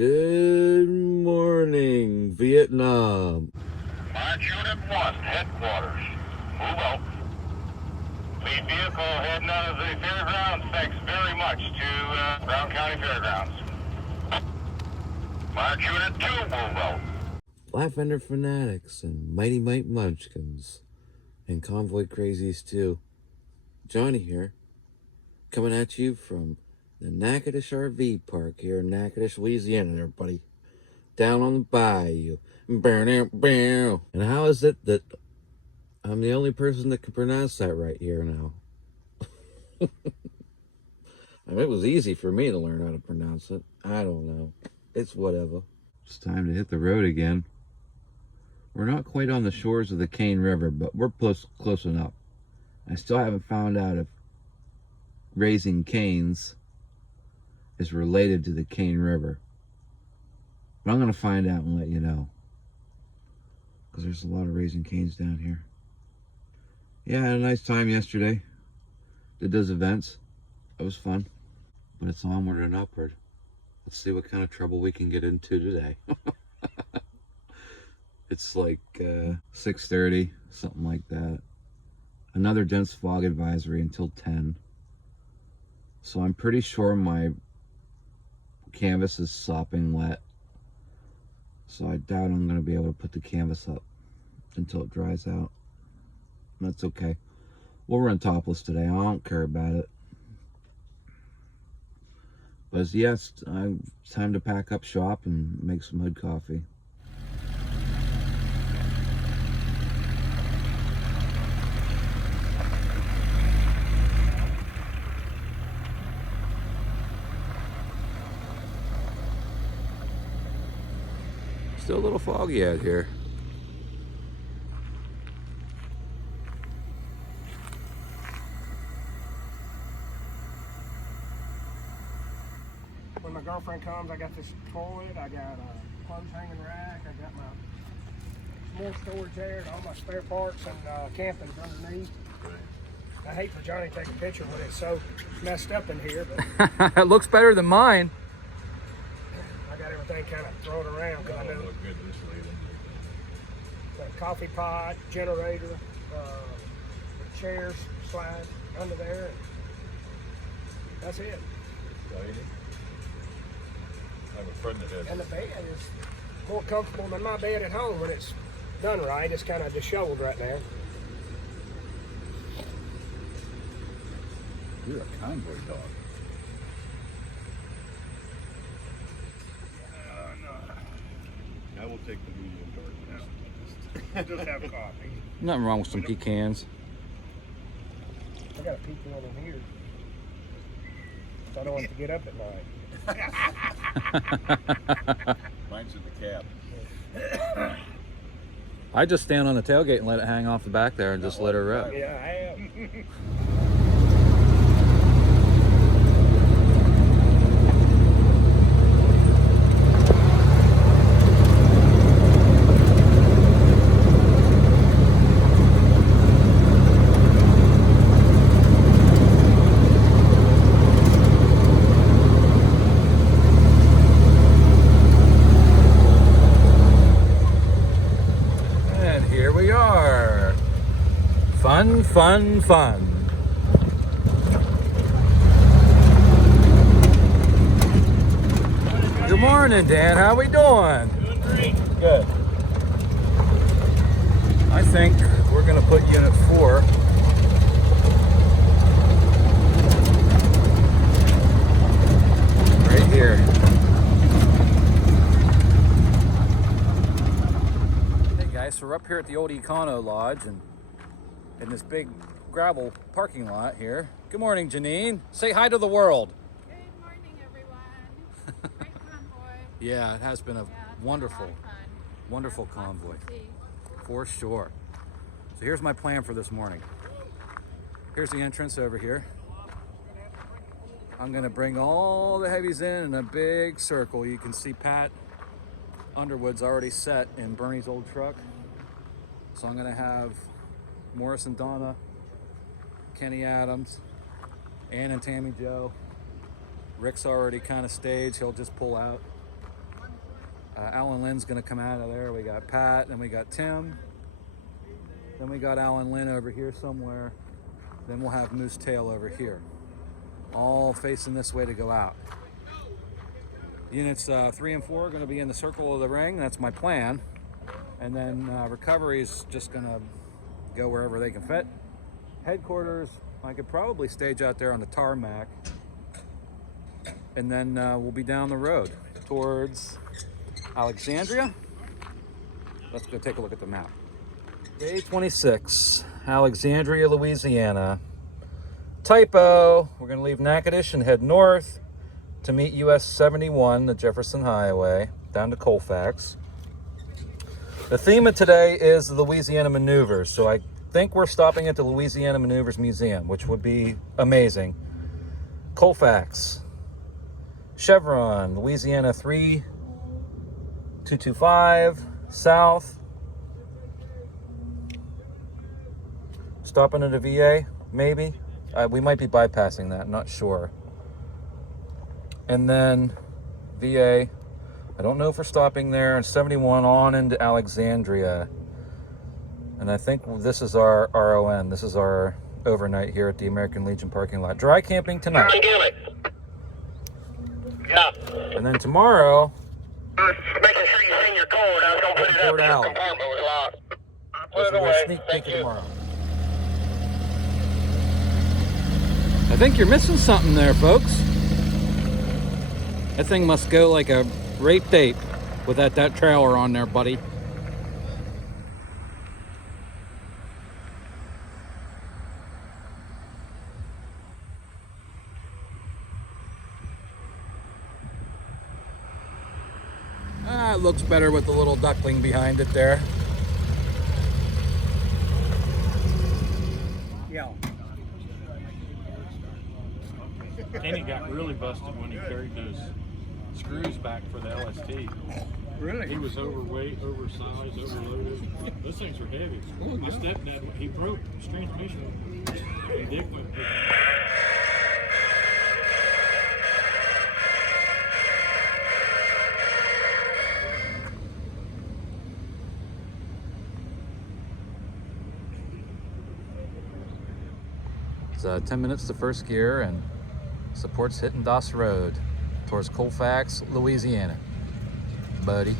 Good morning, Vietnam. March Unit 1, headquarters. Move out. Lead vehicle heading out of the fairgrounds. Thanks very much to Brown County Fairgrounds. March Unit 2, move out. Flat Fanatics and Mighty Mite Munchkins and Convoy Crazies too. Johnny here, coming at you from the Natchitoches RV Park here in Natchitoches, Louisiana, everybody. Down on the bayou. And how is it that I'm the only person that can pronounce that right here now? I mean, it was easy for me to learn how to pronounce it. I don't know. It's whatever. It's time to hit the road again. We're not quite on the shores of the Cane River, but we're close enough. I still haven't found out if raising canes is related to the Cane River. But I'm going to find out and let you know. Because there's a lot of raising canes down here. Yeah, I had a nice time yesterday. Did those events. That was fun. But it's onward and upward. Let's see what kind of trouble we can get into today. It's like 6:30, something like that. Another dense fog advisory until 10. So I'm pretty sure my canvas is sopping wet. So I doubt I'm going to be able to put the canvas up until it dries out. That's okay. We'll run topless today. I don't care about it. But yes, it's time to pack up shop and make some hood coffee. Still a little foggy out here. When my girlfriend comes, I got this toilet, I got a clothes hanging rack, I got my more storage there, and all my spare parts and camping's underneath. I hate for Johnny to take a picture when it's so messed up in here, but it looks better than mine. I got everything kind of thrown around because I know the coffee pot, generator, chairs slide under there, and that's it. I have a friend that has. And the bed is more comfortable than my bed at home when it's done right. It's kind of disheveled right now. You're a convoy dog. I will take the medium dark. Just have coffee. Nothing wrong with some pecans. I got a pecan in here. I don't want to get up at night. Mine's in the cab. I just stand on the tailgate and let it hang off the back there and just let her rip. Yeah, I am. Fun. Good morning, Dan. How we doing? Doing great. Good. I think we're going to put Unit 4 right here. Hey guys, so we're up here at the old Econo Lodge and in this big gravel parking lot here. Good morning, Janine. Say hi to the world. Good morning, everyone. Great convoy. Yeah, it has been a wonderful, A lot of fun. wonderful Lots convoy, to see. for sure. So here's my plan for this morning. Here's the entrance over here. I'm gonna bring all the heavies in a big circle. You can see Pat Underwood's already set in Bernie's old truck. So I'm gonna have Morris and Donna, Kenny Adams, Ann and Tammy Joe. Rick's already kind of staged, he'll just pull out. Alan Lynn's gonna come out of there. We got Pat, and we got Tim. Then we got Alan Lynn over here somewhere. Then we'll have Moose Tail over here. All facing this way to go out. Units 3 and 4 are gonna be in the circle of the ring. That's my plan. And then recovery's just gonna go wherever they can fit. Headquarters, I could probably stage out there on the tarmac. And then we'll be down the road towards Alexandria. Let's go take a look at the map. Day 26, Alexandria, Louisiana. Typo, we're gonna leave Natchitoches and head north to meet US 71, the Jefferson Highway, down to Colfax. The theme of today is the Louisiana Maneuvers, so I think we're stopping at the Louisiana Maneuvers Museum, which would be amazing. Colfax, Chevron, Louisiana 3225, south. Stopping at a VA, maybe. We might be bypassing that, not sure. And then VA, I don't know if we're stopping there, and 71 on into Alexandria. And I think this is our RON. This is our overnight here at the American Legion parking lot. Dry camping tonight. Yeah. And then tomorrow, Making sure you sing your code. I was going to put it up. Port Your Allen. compartment was locked. Put we'll it do a away. sneak Thank peek you. tomorrow. I think you're missing something there, folks. That thing must go like a rape tape with that trailer on there, buddy. Ah, it looks better with the little duckling behind it there. Yeah. Kenny got really busted when he carried those screws back for the LST. Really? He was overweight, oversized, overloaded. Those things were heavy. My stepdad, he broke his transmission. And Dick went. It's 10 minutes to first gear and supports hitting Doss Road towards Colfax, Louisiana. Buddy.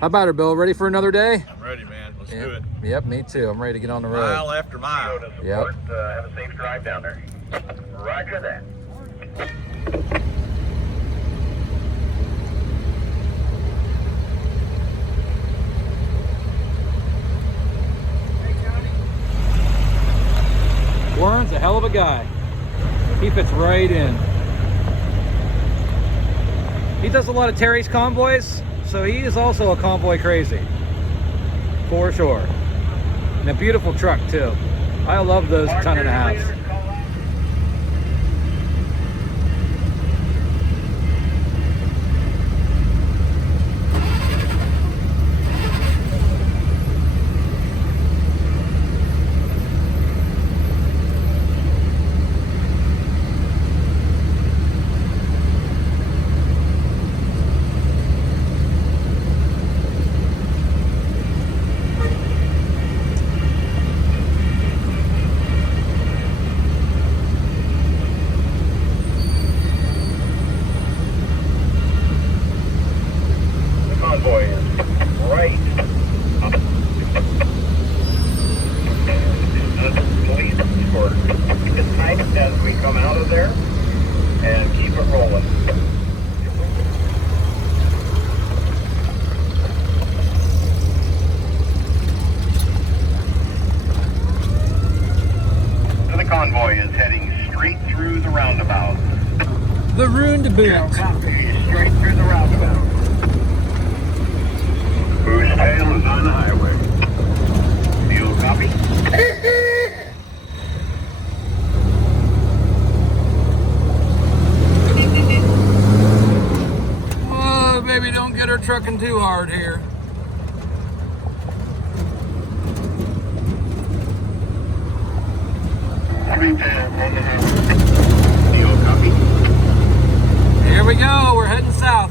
How about her, Bill? Ready for another day? I'm ready, man. Let's Yep. do it. Yep, me too. I'm ready to get on the road. Mile after mile. Yep. Have a safe drive down there. Roger that. Warren's a hell of a guy. He fits right in. He does a lot of Terry's convoys, so he is also a convoy crazy. For sure. And a beautiful truck too. I love those ton and a half. Convoy is right. Police escort. It's tight as we come out of there and keep it rolling. So the convoy is heading straight through the roundabout. The Rune de Boot. Straight through the roundabout. Whose tail is on the highway? You'll copy? get her trucking too hard here. Here we go, we're heading south.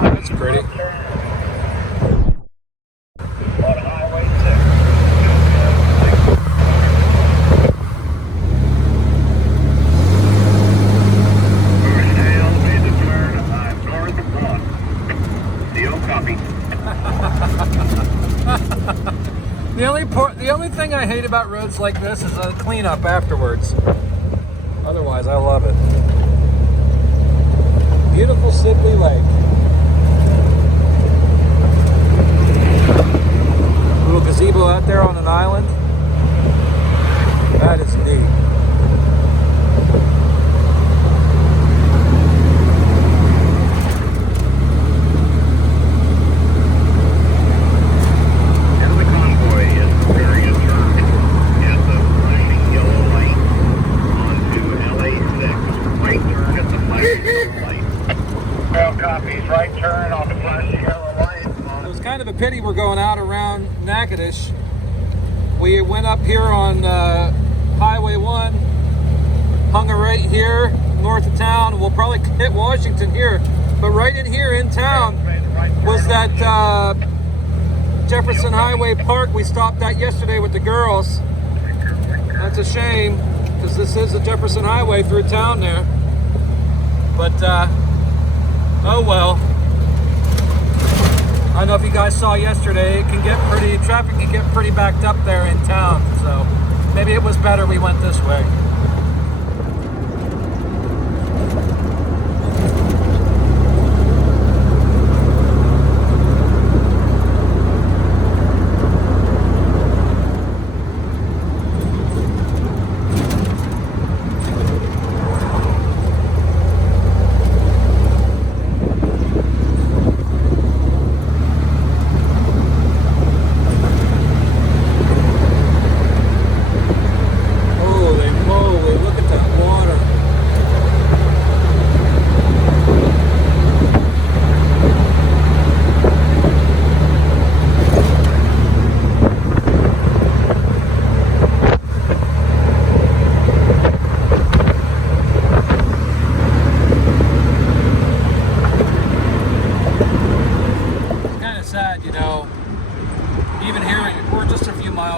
That's pretty. The only thing I hate about roads like this is the cleanup afterwards. Otherwise, I love it. Beautiful Sibley Lake. Little gazebo out there on an island. That is neat. Pity we're going out around Natchitoches. We went up here on Highway 1, hung a right here north of town. We'll probably hit Washington here, but right in here in town was that Jefferson Highway Park we stopped at yesterday with the girls. That's a shame because this is the Jefferson Highway through town there, but oh well. I don't know if you guys saw yesterday, traffic can get pretty backed up there in town, so maybe it was better we went this way.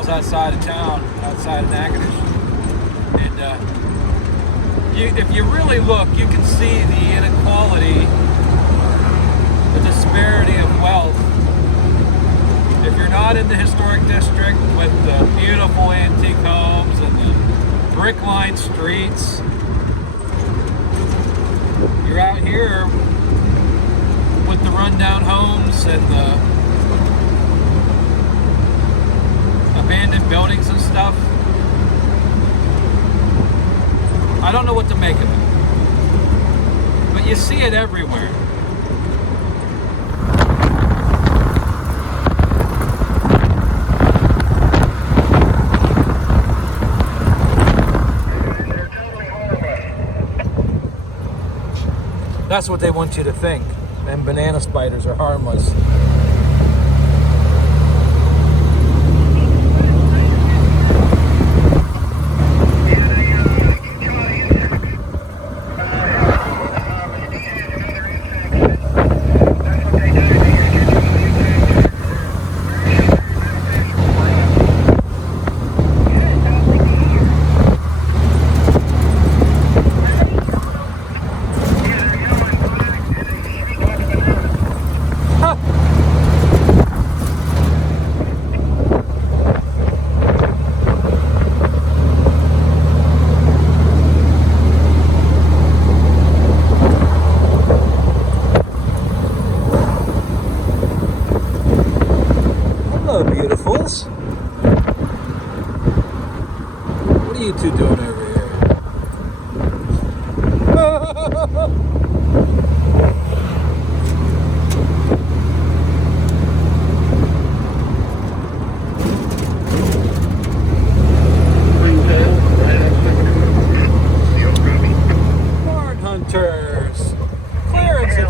Outside of town, outside of Natchitoches, and if you really look, you can see the inequality, the disparity of wealth. If you're not in the historic district with the beautiful antique homes and the brick-lined streets, you're out here with the rundown homes and the abandoned buildings and stuff. I don't know what to make of it, but you see it everywhere. That's what they want you to think. And banana spiders are harmless.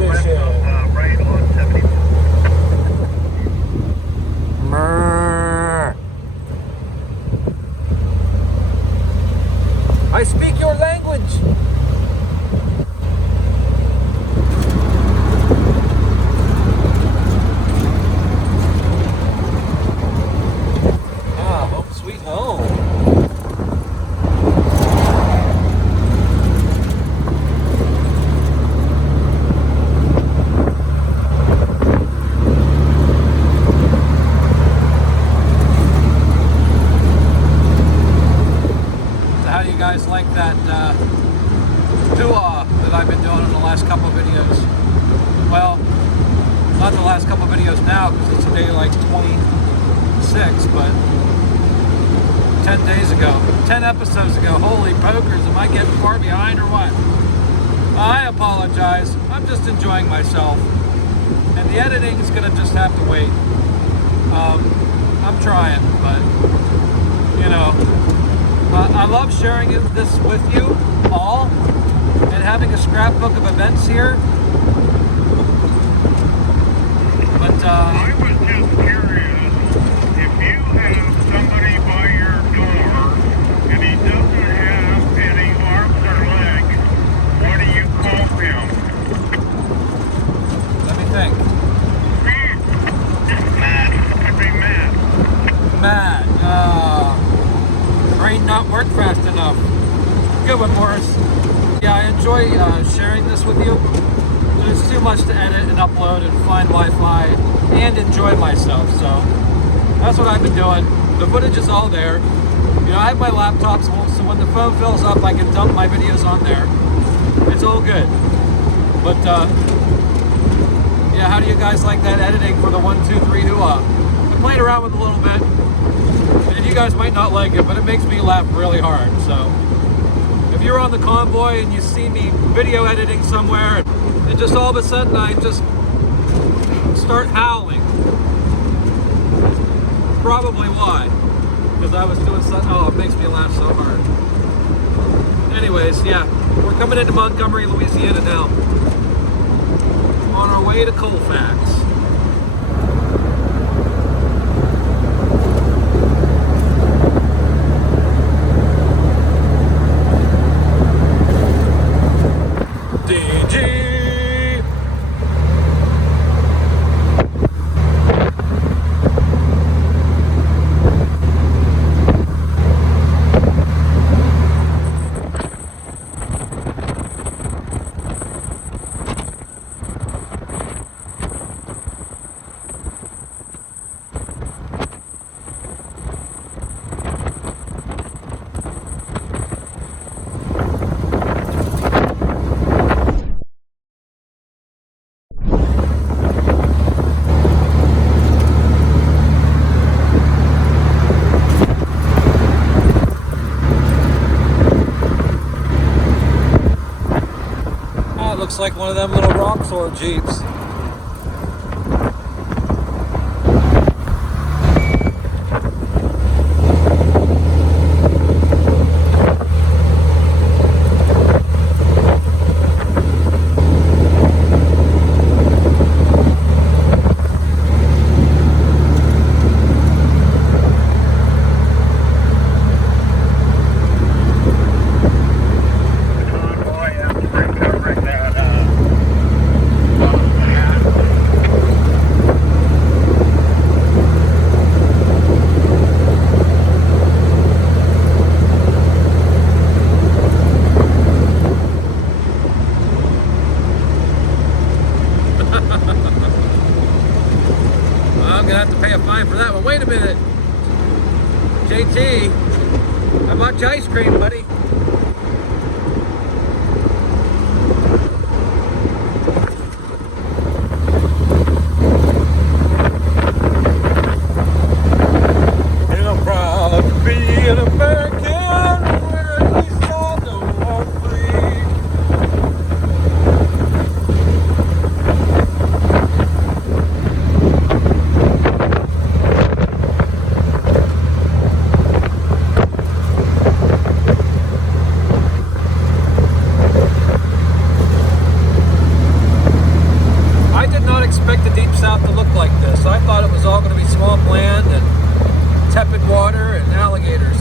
fishing. Right on 70. Mrrr. I speak your language. Ah, home sweet home. How do you guys like that hoo-ah that I've been doing in the last couple of videos? Well, not the last couple of videos now because it's day like 26, but 10 days ago, 10 episodes ago. Holy pokers, am I getting far behind or what? I apologize. I'm just enjoying myself. And the editing is going to just have to wait. I'm trying, but, you know, I love sharing this with you all and having a scrapbook of events here. But I was just curious, if you have somebody by your door and he doesn't have any arms or legs, what do you call him? let me think. Matt. Could be Matt. Matt, brain not work fast enough. Good one, Morris. Yeah, I enjoy sharing this with you. But it's too much to edit and upload and find Wi-Fi and enjoy myself. So that's what I've been doing. The footage is all there. You know, I have my laptop, so when the phone fills up, I can dump my videos on there. It's all good. But yeah, how do you guys like that editing for the 1, 2, 3 hoo-ah? I played around with it a little bit. And you guys might not like it, but it makes me laugh really hard. So if you're on the convoy and you see me video editing somewhere and just all of a sudden I just start howling, probably why, because I was doing something. Oh, it makes me laugh so hard. Anyways, yeah, we're coming into Montgomery, Louisiana now, on our way to Colfax. Looks like one of them little rock sword Jeeps. I'm gonna have to pay a fine for that one. Wait a minute. JT, I bought you ice cream, buddy. And I'm proud to be an American, where at least I know I'm free. the deep south to look like this. I thought it was all going to be swampland and tepid water and alligators.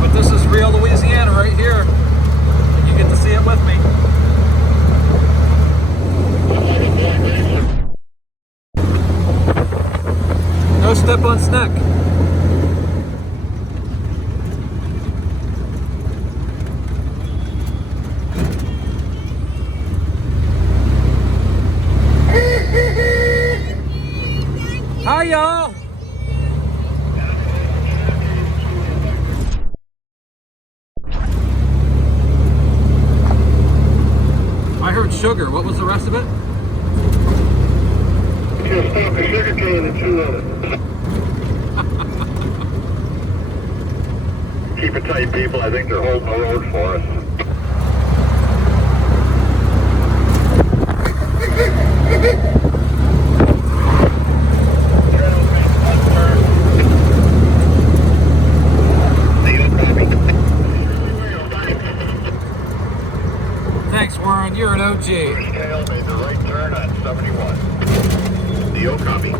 But this is real Louisiana right here. And you get to see it with me. No step on snack. Hi, y'all. I heard sugar. What was the rest of it? Just stop the sugar cane and chew on it. Keep it tight, people. I think they're holding the road for us. Thanks, Warren. You're an OG. Scale made the right turn on 71. The copy.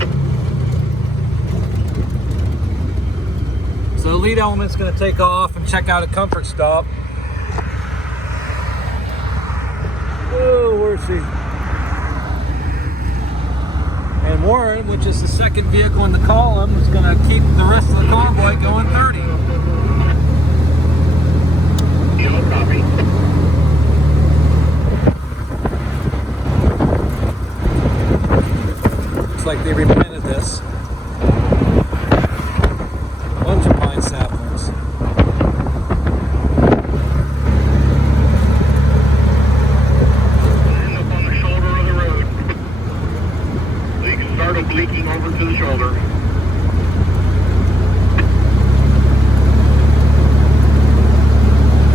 So the lead element's going to take off and check out a comfort stop. Oh, where's she? And Warren, which is the second vehicle in the column, is going to keep the rest of the convoy going 30. The copy. Looks like they replanted this. A bunch of pine saplings. End up on the shoulder of the road. Leak started leaking over to the shoulder.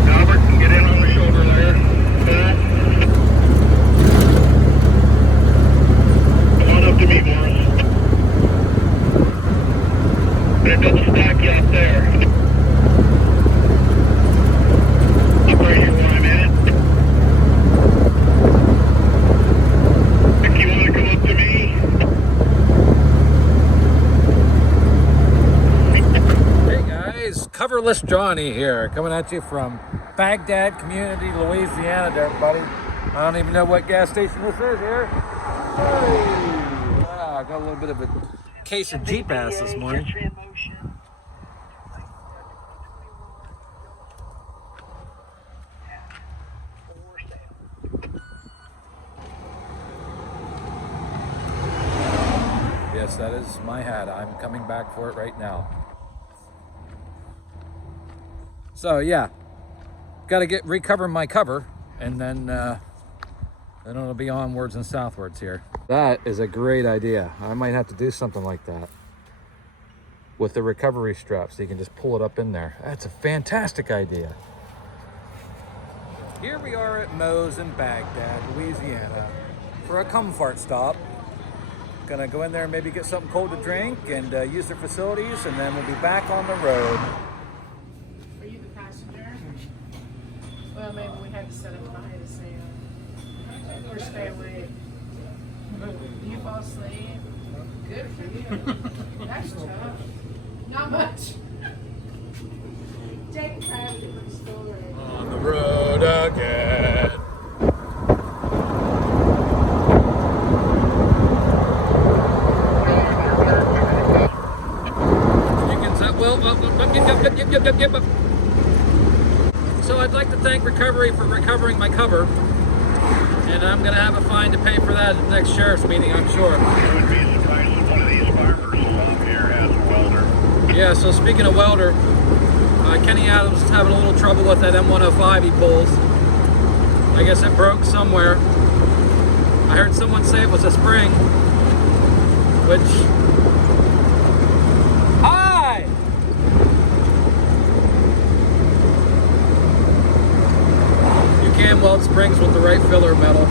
Albert can get in on the shoulder there. Come on up to me, Morris. Gonna double stack you up there. Up right here where I'm at. If you want to come up to me. Hey guys, Coverless Johnny here, coming at you from Baghdad Community, Louisiana there, everybody. I don't even know what gas station this is here. Hey. Ah, I got a little bit of a case of Jeep ass this morning. Yes, that is my hat. I'm coming back for it right now. So yeah, got to recover my cover, and then it'll be onwards and southwards here. That is a great idea. I might have to do something like that with the recovery strap, so you can just pull it up in there. That's a fantastic idea. Here we are at Moe's in Baghdad, Louisiana, for a comfort stop. Gonna go in there and maybe get something cold to drink and use their facilities, and then we'll be back on the road. Are you the passenger? Well, maybe we had to set up behind the sail. Or stay awake. Do you fall asleep? Good for you. That's tough. Not much. Take a time to my story. On the road again. Yep. So I'd like to thank Recovery for recovering my cover, and I'm going to have a fine to pay for that at the next sheriff's meeting, I'm sure. You would be surprised if one of these farmers along here has a welder. Yeah, so speaking of welder, Kenny Adams is having a little trouble with that M105 he pulls. I guess it broke somewhere. I heard someone say it was a spring, which... Hi! You can weld springs with the right filler metal.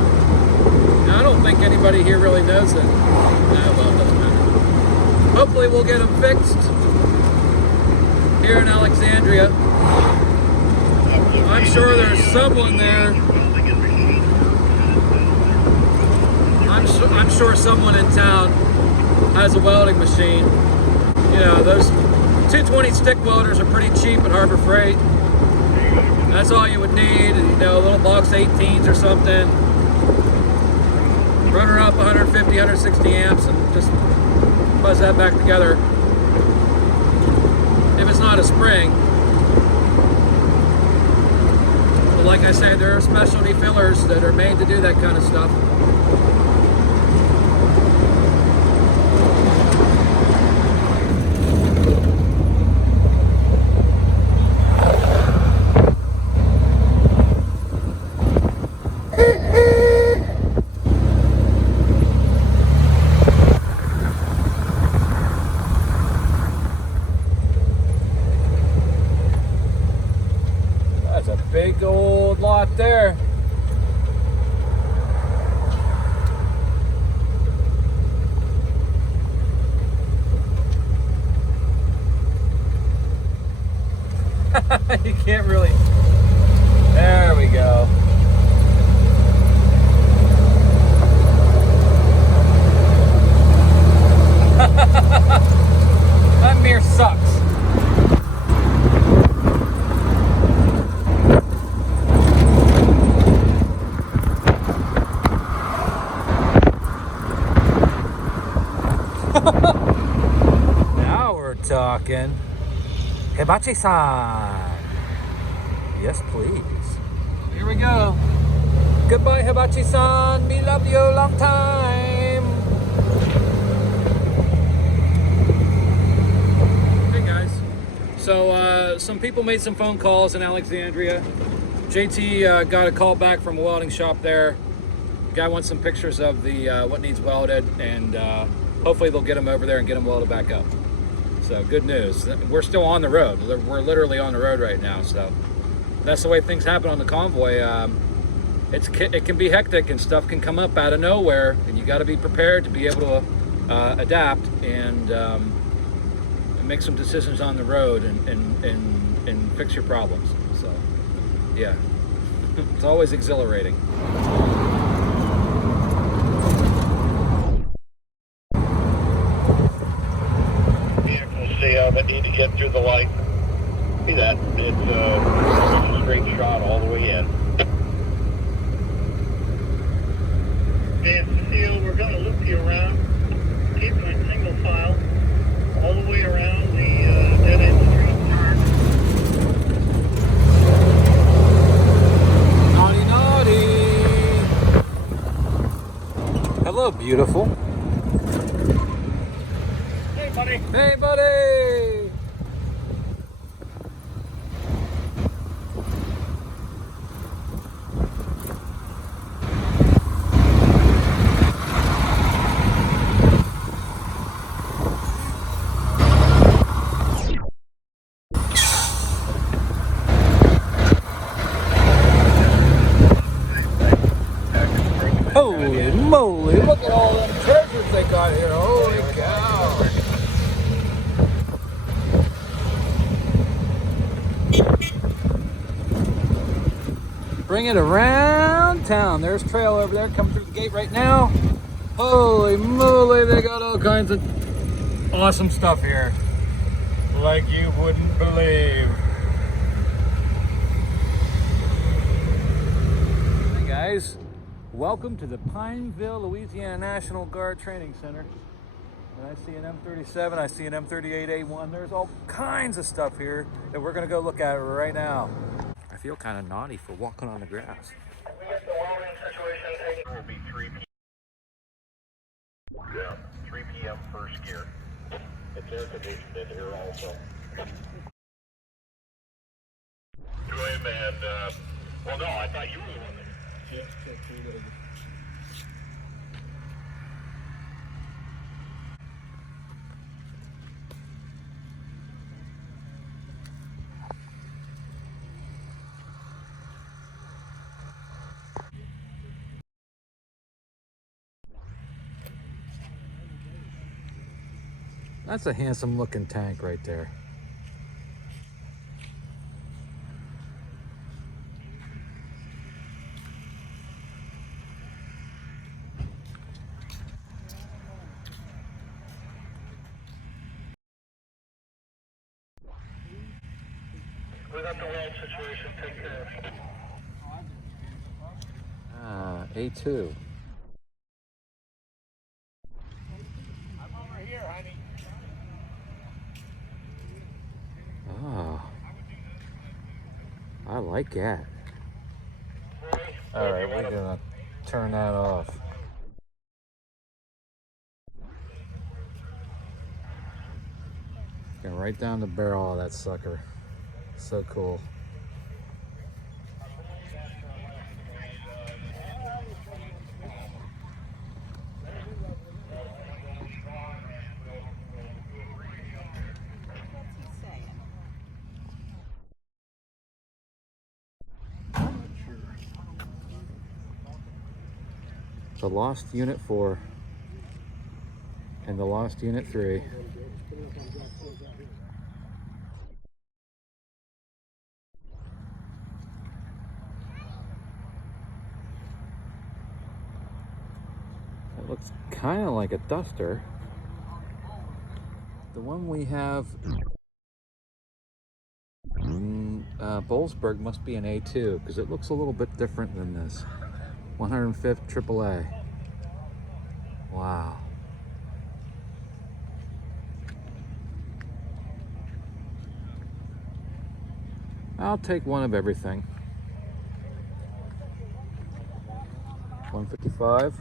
Now, I don't think anybody here really knows it. Well, it doesn't matter. Hopefully we'll get them fixed here in Alexandria. I'm sure there's someone there. I'm sure someone in town has a welding machine. You know, those 220 stick welders are pretty cheap at Harbor Freight. That's all you would need, you know, a little box 18s or something. Run her up 150, 160 amps and just buzz that back together. If it's not a spring. But like I said, there are specialty fillers that are made to do that kind of stuff. Big old lot there. You can't really. There we go. That mirror sucks. Now we're talking. Hibachi-san. Yes, please. Here we go. Goodbye, Hibachi-san. We love you a long time. Hey, guys. So, some people made some phone calls in Alexandria. JT got a call back from a welding shop there. The guy wants some pictures of the what needs welded, and hopefully they'll get them over there and get them welded back up. So good news. We're still on the road. We're literally on the road right now. So that's the way things happen on the Convoy. It can be hectic and stuff can come up out of nowhere, and you got to be prepared to be able to adapt and make some decisions on the road and fix your problems. So yeah, it's always exhilarating. That need to get through the light. See that? It's a straight shot all the way in. And Seal, we're going to loop you around. Keep it in single file all the way around the dead end street turn. Naughty, naughty. Hello, beautiful. Hey, buddy. Hey, buddy. Holy moly, look at all them treasures they got here. Holy cow. Bring it around town. There's trail over there coming through the gate right now. Holy moly, they got all kinds of awesome stuff here. Like you wouldn't believe. Hey guys, welcome to the Pineville, Louisiana National Guard Training Center. And I see an M37, I see an M38A1. There's all kinds of stuff here that we're gonna go look at right now. I feel kind of naughty for walking on the grass. We get the welding situation taken. It will be 3 p.m. Yeah, 3 p.m. first gear. It's air conditioned in here also. Go ahead and, well, no, I thought you were the one that. Yeah, that's cool. That's a handsome looking tank right there. got the whole situation taken care of. Ah, A2. I'm over here, honey. Ah, I like that. All right, we're gonna turn that off. Going right down the barrel of that sucker. So cool. The Lost Unit 4 and the Lost Unit 3. It looks kind of like a Duster. The one we have in Boalsburg must be an A2 because it looks a little bit different than this. 105th AAA. Wow. I'll take one of everything. 155.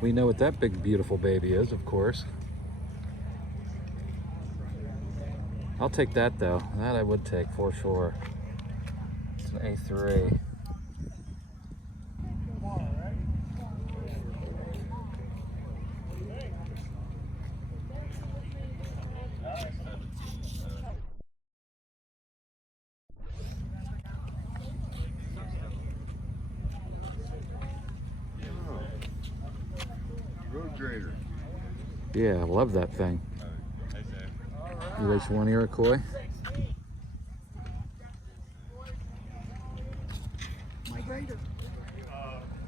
We know what that big beautiful baby is, of course. I'll take that though. That I would take for sure. It's an A3. Road grader. Yeah, I love that thing. UH-1 Iroquois.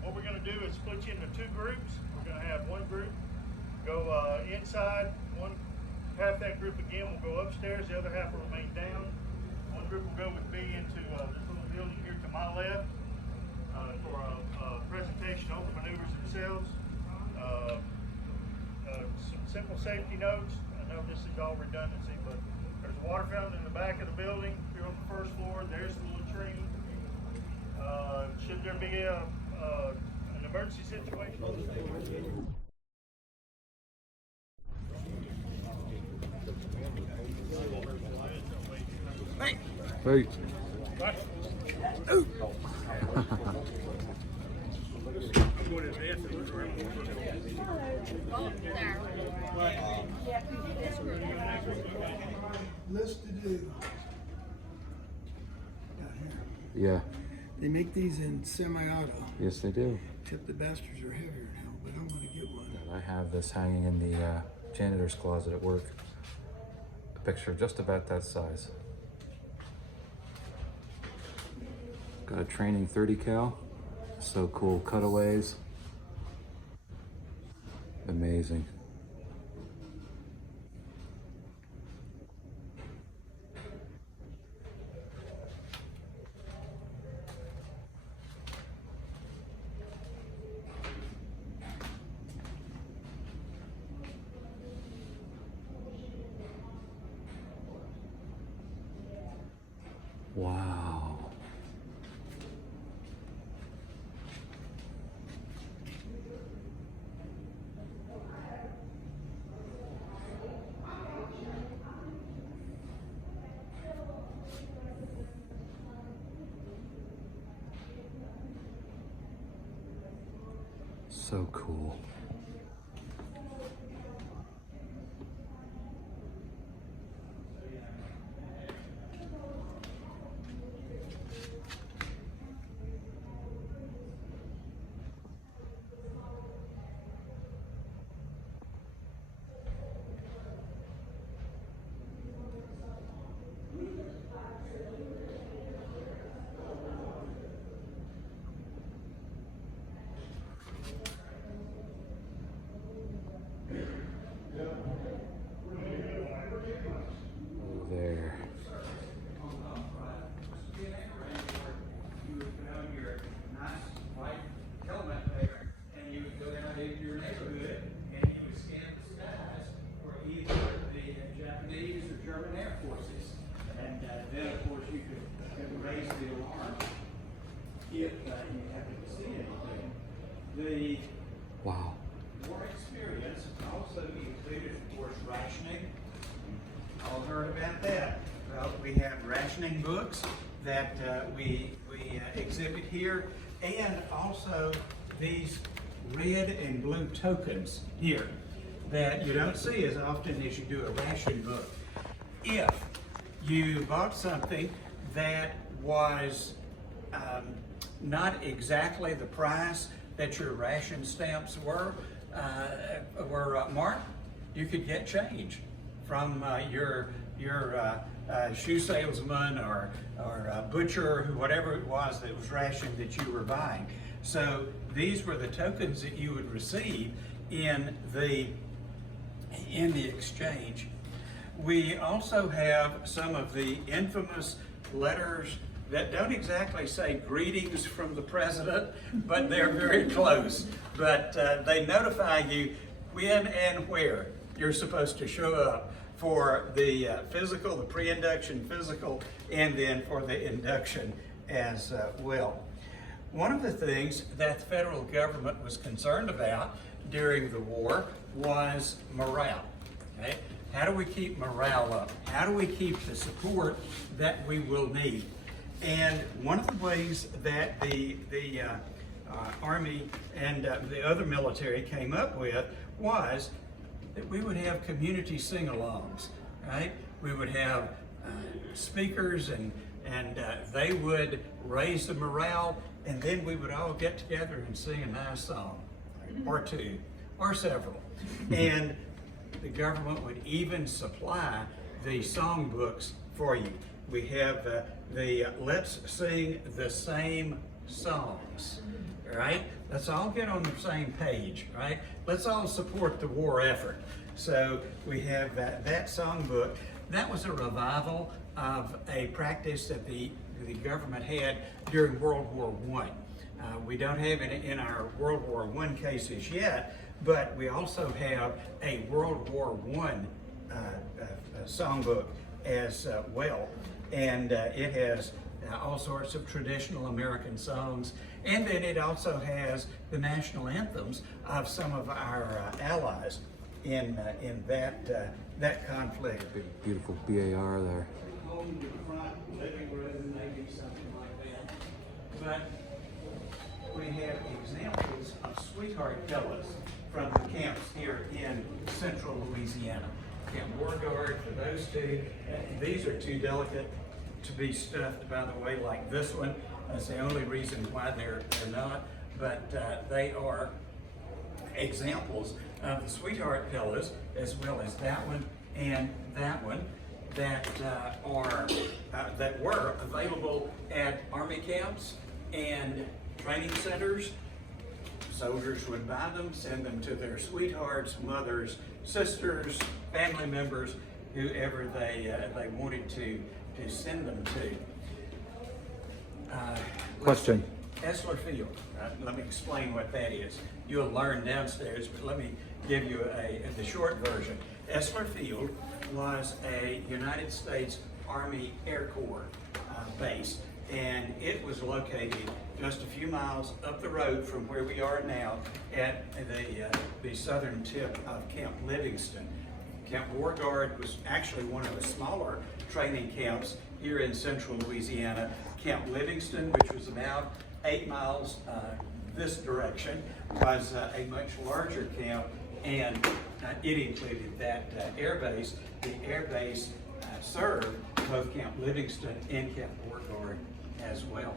What we're going to do is split you into two groups. We're going to have one group go inside, half that group again will go upstairs, the other half will remain down. One group will go with me into this little building here to my left for a presentation on the maneuvers themselves. Some simple safety notes. I know this is all redundancy, but there's a water fountain in the back of the building. Here on the first floor, there's the latrine. Should there be an emergency situation? Hey. List to do. Yeah. They make these in semi-auto. Yes, they do. Except the bastards are heavier now, but I want to get one. I have this hanging in the janitor's closet at work. A picture just about that size. Got a training 30 cal. So cool. Cutaways. Amazing. Wow. So cool. German Air Forces. And then, of course, you could raise the alarm if you happened to see anything. The Wow. war experience also included, of course, rationing. All heard about that. Well, we have rationing books that we exhibit here, and also these red and blue tokens here that you don't see as often as you do a ration book. If you bought something that was not exactly the price that your ration stamps were marked, you could get change from your shoe salesman or butcher, whatever it was that was ration that you were buying. So these were the tokens that you would receive in the exchange. We also have some of the infamous letters that don't exactly say greetings from the president, but they're very close. But they notify you when and where you're supposed to show up for the physical, the pre-induction physical, and then for the induction as well. One of the things that the federal government was concerned about during the war was morale. Okay? How do we keep morale up? How do we keep the support that we will need? And one of the ways that the Army and the other military came up with was that we would have community sing-alongs, right? We would have speakers and they would raise the morale, and then we would all get together and sing a nice song, or two, or several. And the government would even supply the song books for you. We have the Let's Sing the Same Songs, right? Let's all get on the same page, right? Let's all support the war effort. So we have that song book. That was a revival of a practice that the government had during World War I. We don't have it in our World War I cases yet, but we also have a World War I songbook as well. And it has all sorts of traditional American songs, and then it also has the national anthems of some of our allies in that conflict. Big, beautiful BAR there. Home to the front, living room, maybe something like that. But we have examples of sweetheart pillows from the camps here in central Louisiana. Camp Beauregard for those two. These are too delicate to be stuffed, by the way, like this one. That's the only reason why they're not. But they are examples of the sweetheart pillows, as well as that one and that one, that that were available at Army camps and training centers. Soldiers would buy them, send them to their sweethearts, mothers, sisters, family members, whoever they wanted to send them to. Question. Essler Field. Let me explain what that is. You'll learn downstairs, but let me give you the short version. Essler Field was a United States Army Air Corps base, and it was located just a few miles up the road from where we are now at the southern tip of Camp Livingston. Camp Beauregard was actually one of the smaller training camps here in central Louisiana. Camp Livingston, which was about 8 miles this direction, was a much larger camp, and it included that air base. The air base served both Camp Livingston and Camp Beauregard as well.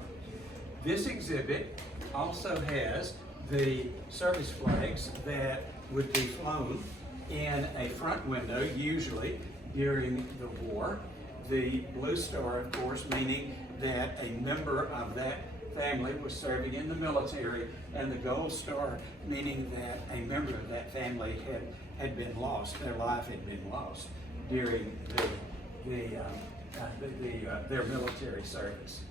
This exhibit also has the service flags that would be flown in a front window, usually during the war. The blue star, of course, meaning that a member of that family was serving in the military, and the gold star meaning that a member of that family had been lost, their life had been lost during their military service.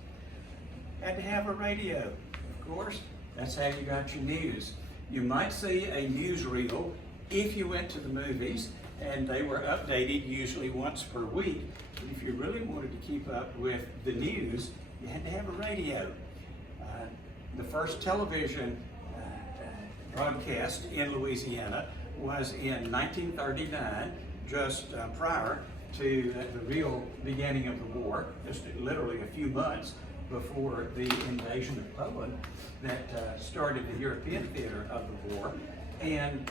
Had to have a radio, of course. That's how you got your news. You might see a newsreel if you went to the movies, and they were updated usually once per week. And if you really wanted to keep up with the news, you had to have a radio. The first television broadcast in Louisiana was in 1939, just prior to the real beginning of the war, just literally a few months before the invasion of Poland that started the European theater of the war. And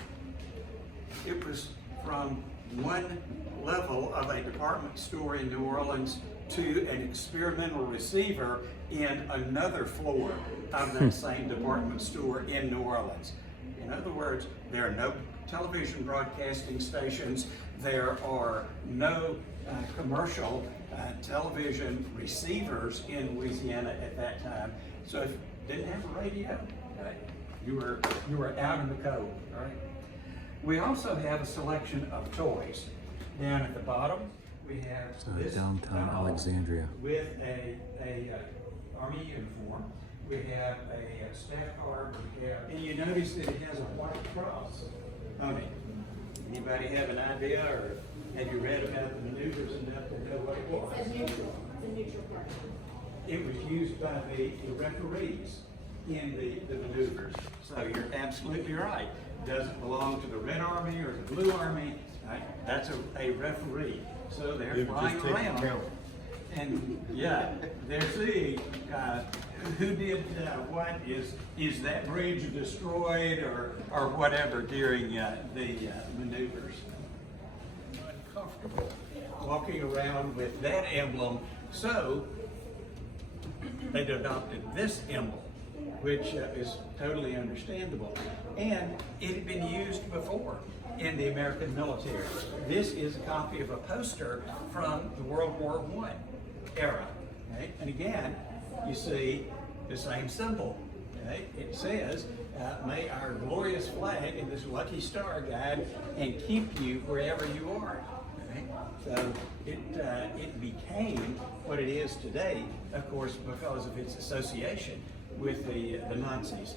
it was from one level of a department store in New Orleans to an experimental receiver in another floor of that same department store in New Orleans. In other words, there are no television broadcasting stations, there are no commercial television receivers in Louisiana at that time. So if you didn't have a radio, you were out in the cold, right? We also have a selection of toys. Down at the bottom, we have this downtown doll Alexandria. with a army uniform. We have a staff card. And you notice that it has a white cross on it. Anybody have an idea, or have you read about the maneuvers enough to know what it was? It's a neutral party. It was used by the referees in the maneuvers. So you're absolutely right. Doesn't belong to the Red Army or the Blue Army. Right? That's a referee. So they're flying around. And yeah, they're seeing who did what. Is that bridge destroyed or whatever during the maneuvers. Uncomfortable walking around with that emblem, so they adopted this emblem, which is totally understandable. And it had been used before in the American military. This is a copy of a poster from the World War I era. Okay? And again, you see the same symbol. Okay? It says, may our glorious flag and this lucky star guide and keep you wherever you are. Okay? So it became what it is today, of course, because of its association with the Nazis.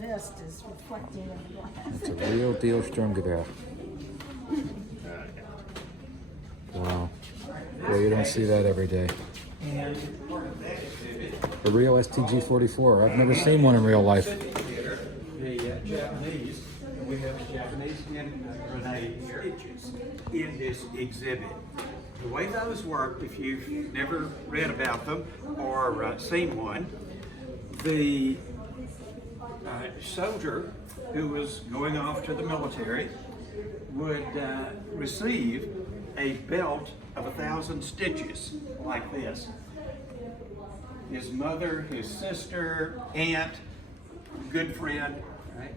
Vest is reflecting in the glass. It's a real deal Strumgewehr. Wow. Well, you don't see that every day. And part of that exhibit, A real STG-44. I've never seen one in real life. the Japanese, we have Japanese grenade stitches in this exhibit. The way those work, if you've never read about them or seen one, the soldier who was going off to the military would receive a belt of 1,000 stitches like this. His mother, his sister, aunt, good friend, right,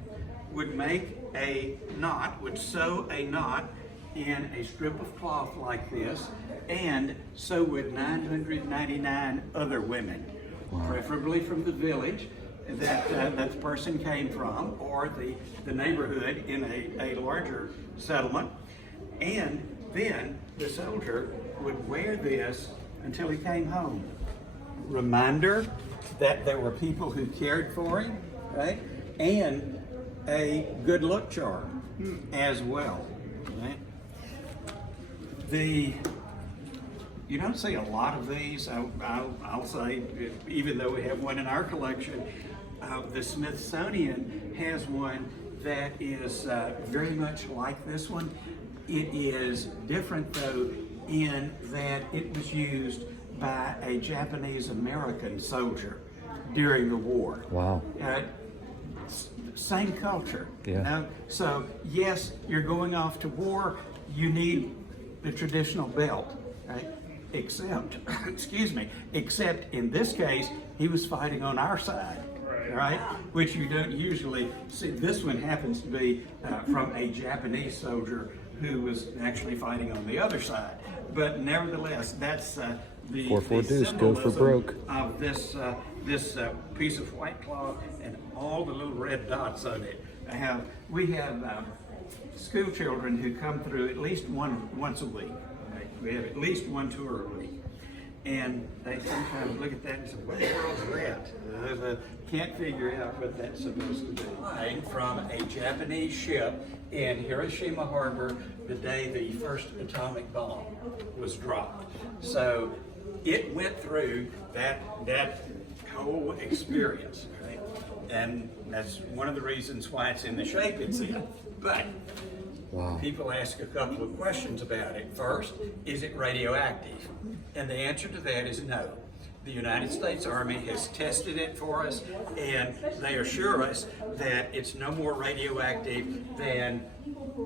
would make a knot, would sew a knot in a strip of cloth like this, and so would 999 other women, preferably from the village that the person came from, or the neighborhood in a larger settlement. And then the soldier would wear this until he came home. Reminder that there were people who cared for him, right? And a good luck charm as well, right? You don't see a lot of these. I'll say, even though we have one in our collection, the Smithsonian has one that is very much like this one. It is different though in that it was used by a Japanese American soldier during the war. Wow. Same culture. Yeah. You know? So yes, you're going off to war, you need the traditional belt, right? Except, excuse me, except in this case, he was fighting on our side, right? Which you don't usually see. This one happens to be from a Japanese soldier who was actually fighting on the other side. But nevertheless, that's the 4-4 deuce, go for broke. Of this piece of white cloth and all the little red dots on it. We have school children who come through at least once a week. Right? We have at least one tour a week. And they sometimes look at that and say, what the world's that? Can't figure out what that's supposed to be. Flying from a Japanese ship in Hiroshima Harbor the day the first atomic bomb was dropped. So it went through that whole experience, right? And that's one of the reasons why it's in the shape it's in. But Wow. people ask a couple of questions about it. First, is it radioactive? And the answer to that is no. The United States Army has tested it for us, and they assure us that it's no more radioactive than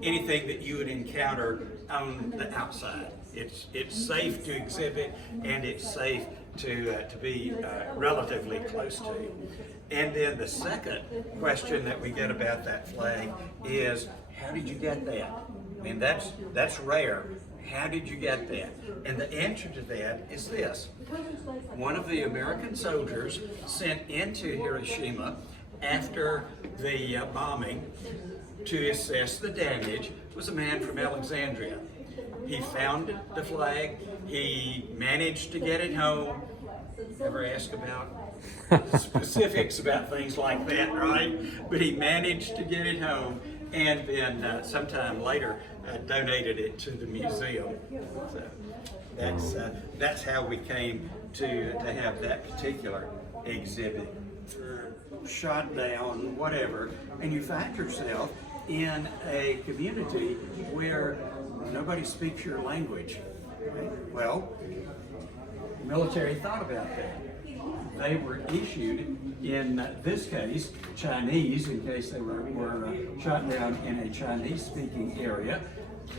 anything that you would encounter on the outside. It's safe to exhibit, and it's safe to be relatively close to. And then the second question that we get about that flag is, how did you get that? I mean, that's rare. How did you get that? And the answer to that is this. One of the American soldiers sent into Hiroshima after the bombing to assess the damage was a man from Alexandria. He found the flag. He managed to get it home. Ever ask about specifics about things like that, right? But he managed to get it home, and then sometime later donated it to the museum. So that's how we came to have that particular exhibit. Shot down, whatever, and you find yourself in a community where nobody speaks your language. Well, the military thought about that. They were issued, in this case, Chinese, in case they were shot down in a Chinese-speaking area,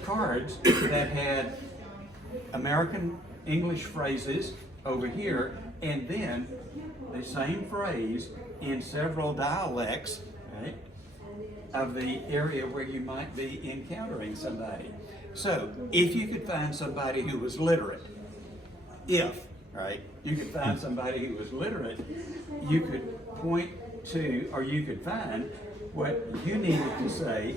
cards that had American English phrases over here, and then the same phrase in several dialects, right, of the area where you might be encountering somebody. So, if you could find somebody who was literate, you could find somebody who was literate, you could point to, or you could find what you needed to say,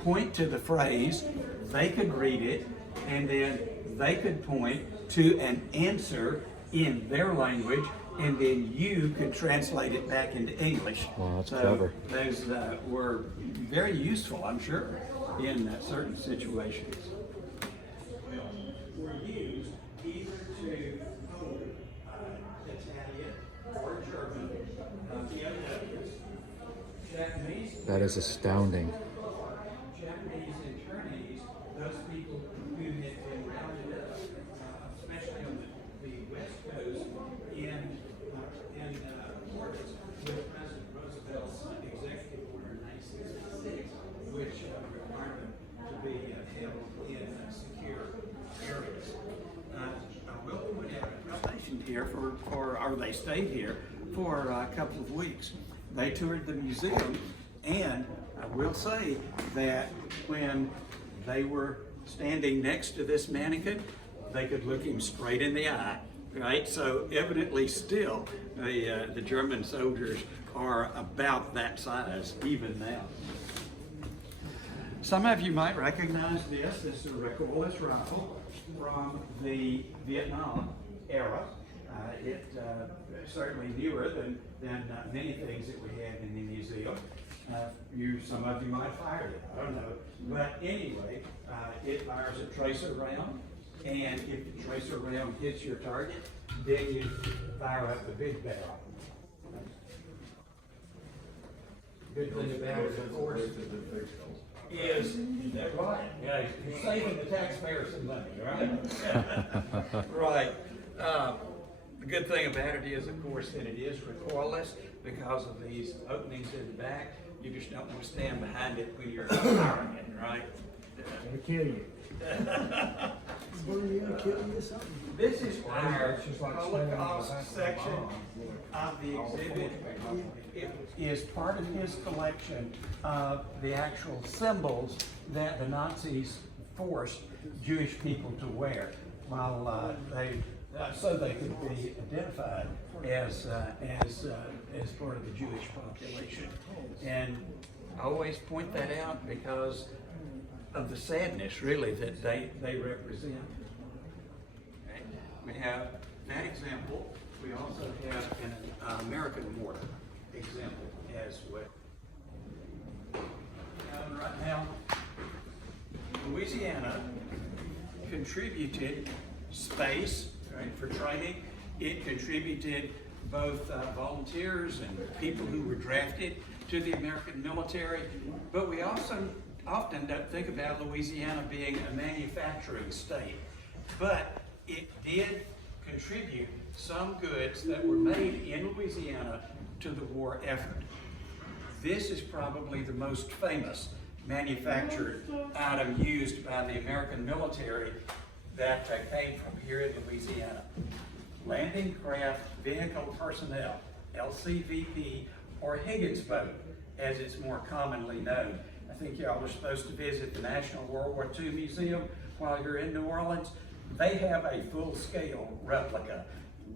point to the phrase, they could read it, and then they could point to an answer in their language, and then you could translate it back into English. Wow, that's clever. Those were very useful, I'm sure, in certain situations. Were used either to code Italian or German, Japanese. That is astounding. Japanese and Chinese, those people who had been rounded up, especially on the West Coast, in accordance with President Roosevelt's Executive Order 1966, which required them to be held in secure areas. I will point out they stationed here or they stayed here for a couple of weeks. They toured the museum, and I will say that when they were standing next to this mannequin, they could look him straight in the eye, right? So evidently still, the German soldiers are about that size even now. Some of you might recognize this. This is a recoilless rifle from the Vietnam era. It certainly newer than many things that we have in the museum. Some of you might fire it, I don't know. But anyway, it fires a tracer round, and if the tracer round hits your target, then you fire up the big barrel. Good thing about it, of course, is that right? Yeah, you're saving the taxpayer some money, right? Right. The good thing about it is, of course, that it is recoilless because of these openings in the back. You just don't want to stand behind it when you're firing it, right? It'll kill you. This is our Holocaust section of the exhibit. It is part of his collection of the actual symbols that the Nazis forced Jewish people to wear while so they could be identified as part of the Jewish population. And I always point that out because of the sadness, really, that they represent. Okay. We have that example, we also have an American mortar example as well. Right now, Louisiana contributed space, right, for training. It contributed both volunteers and people who were drafted to the American military, but we also often don't think about Louisiana being a manufacturing state, but it did contribute some goods that were made in Louisiana to the war effort. This is probably the most famous manufactured item used by the American military that came from here in Louisiana. Landing Craft Vehicle Personnel, LCVP, or Higgins boat, as it's more commonly known. I think y'all are supposed to visit the National World War II Museum while you're in New Orleans. They have a full-scale replica.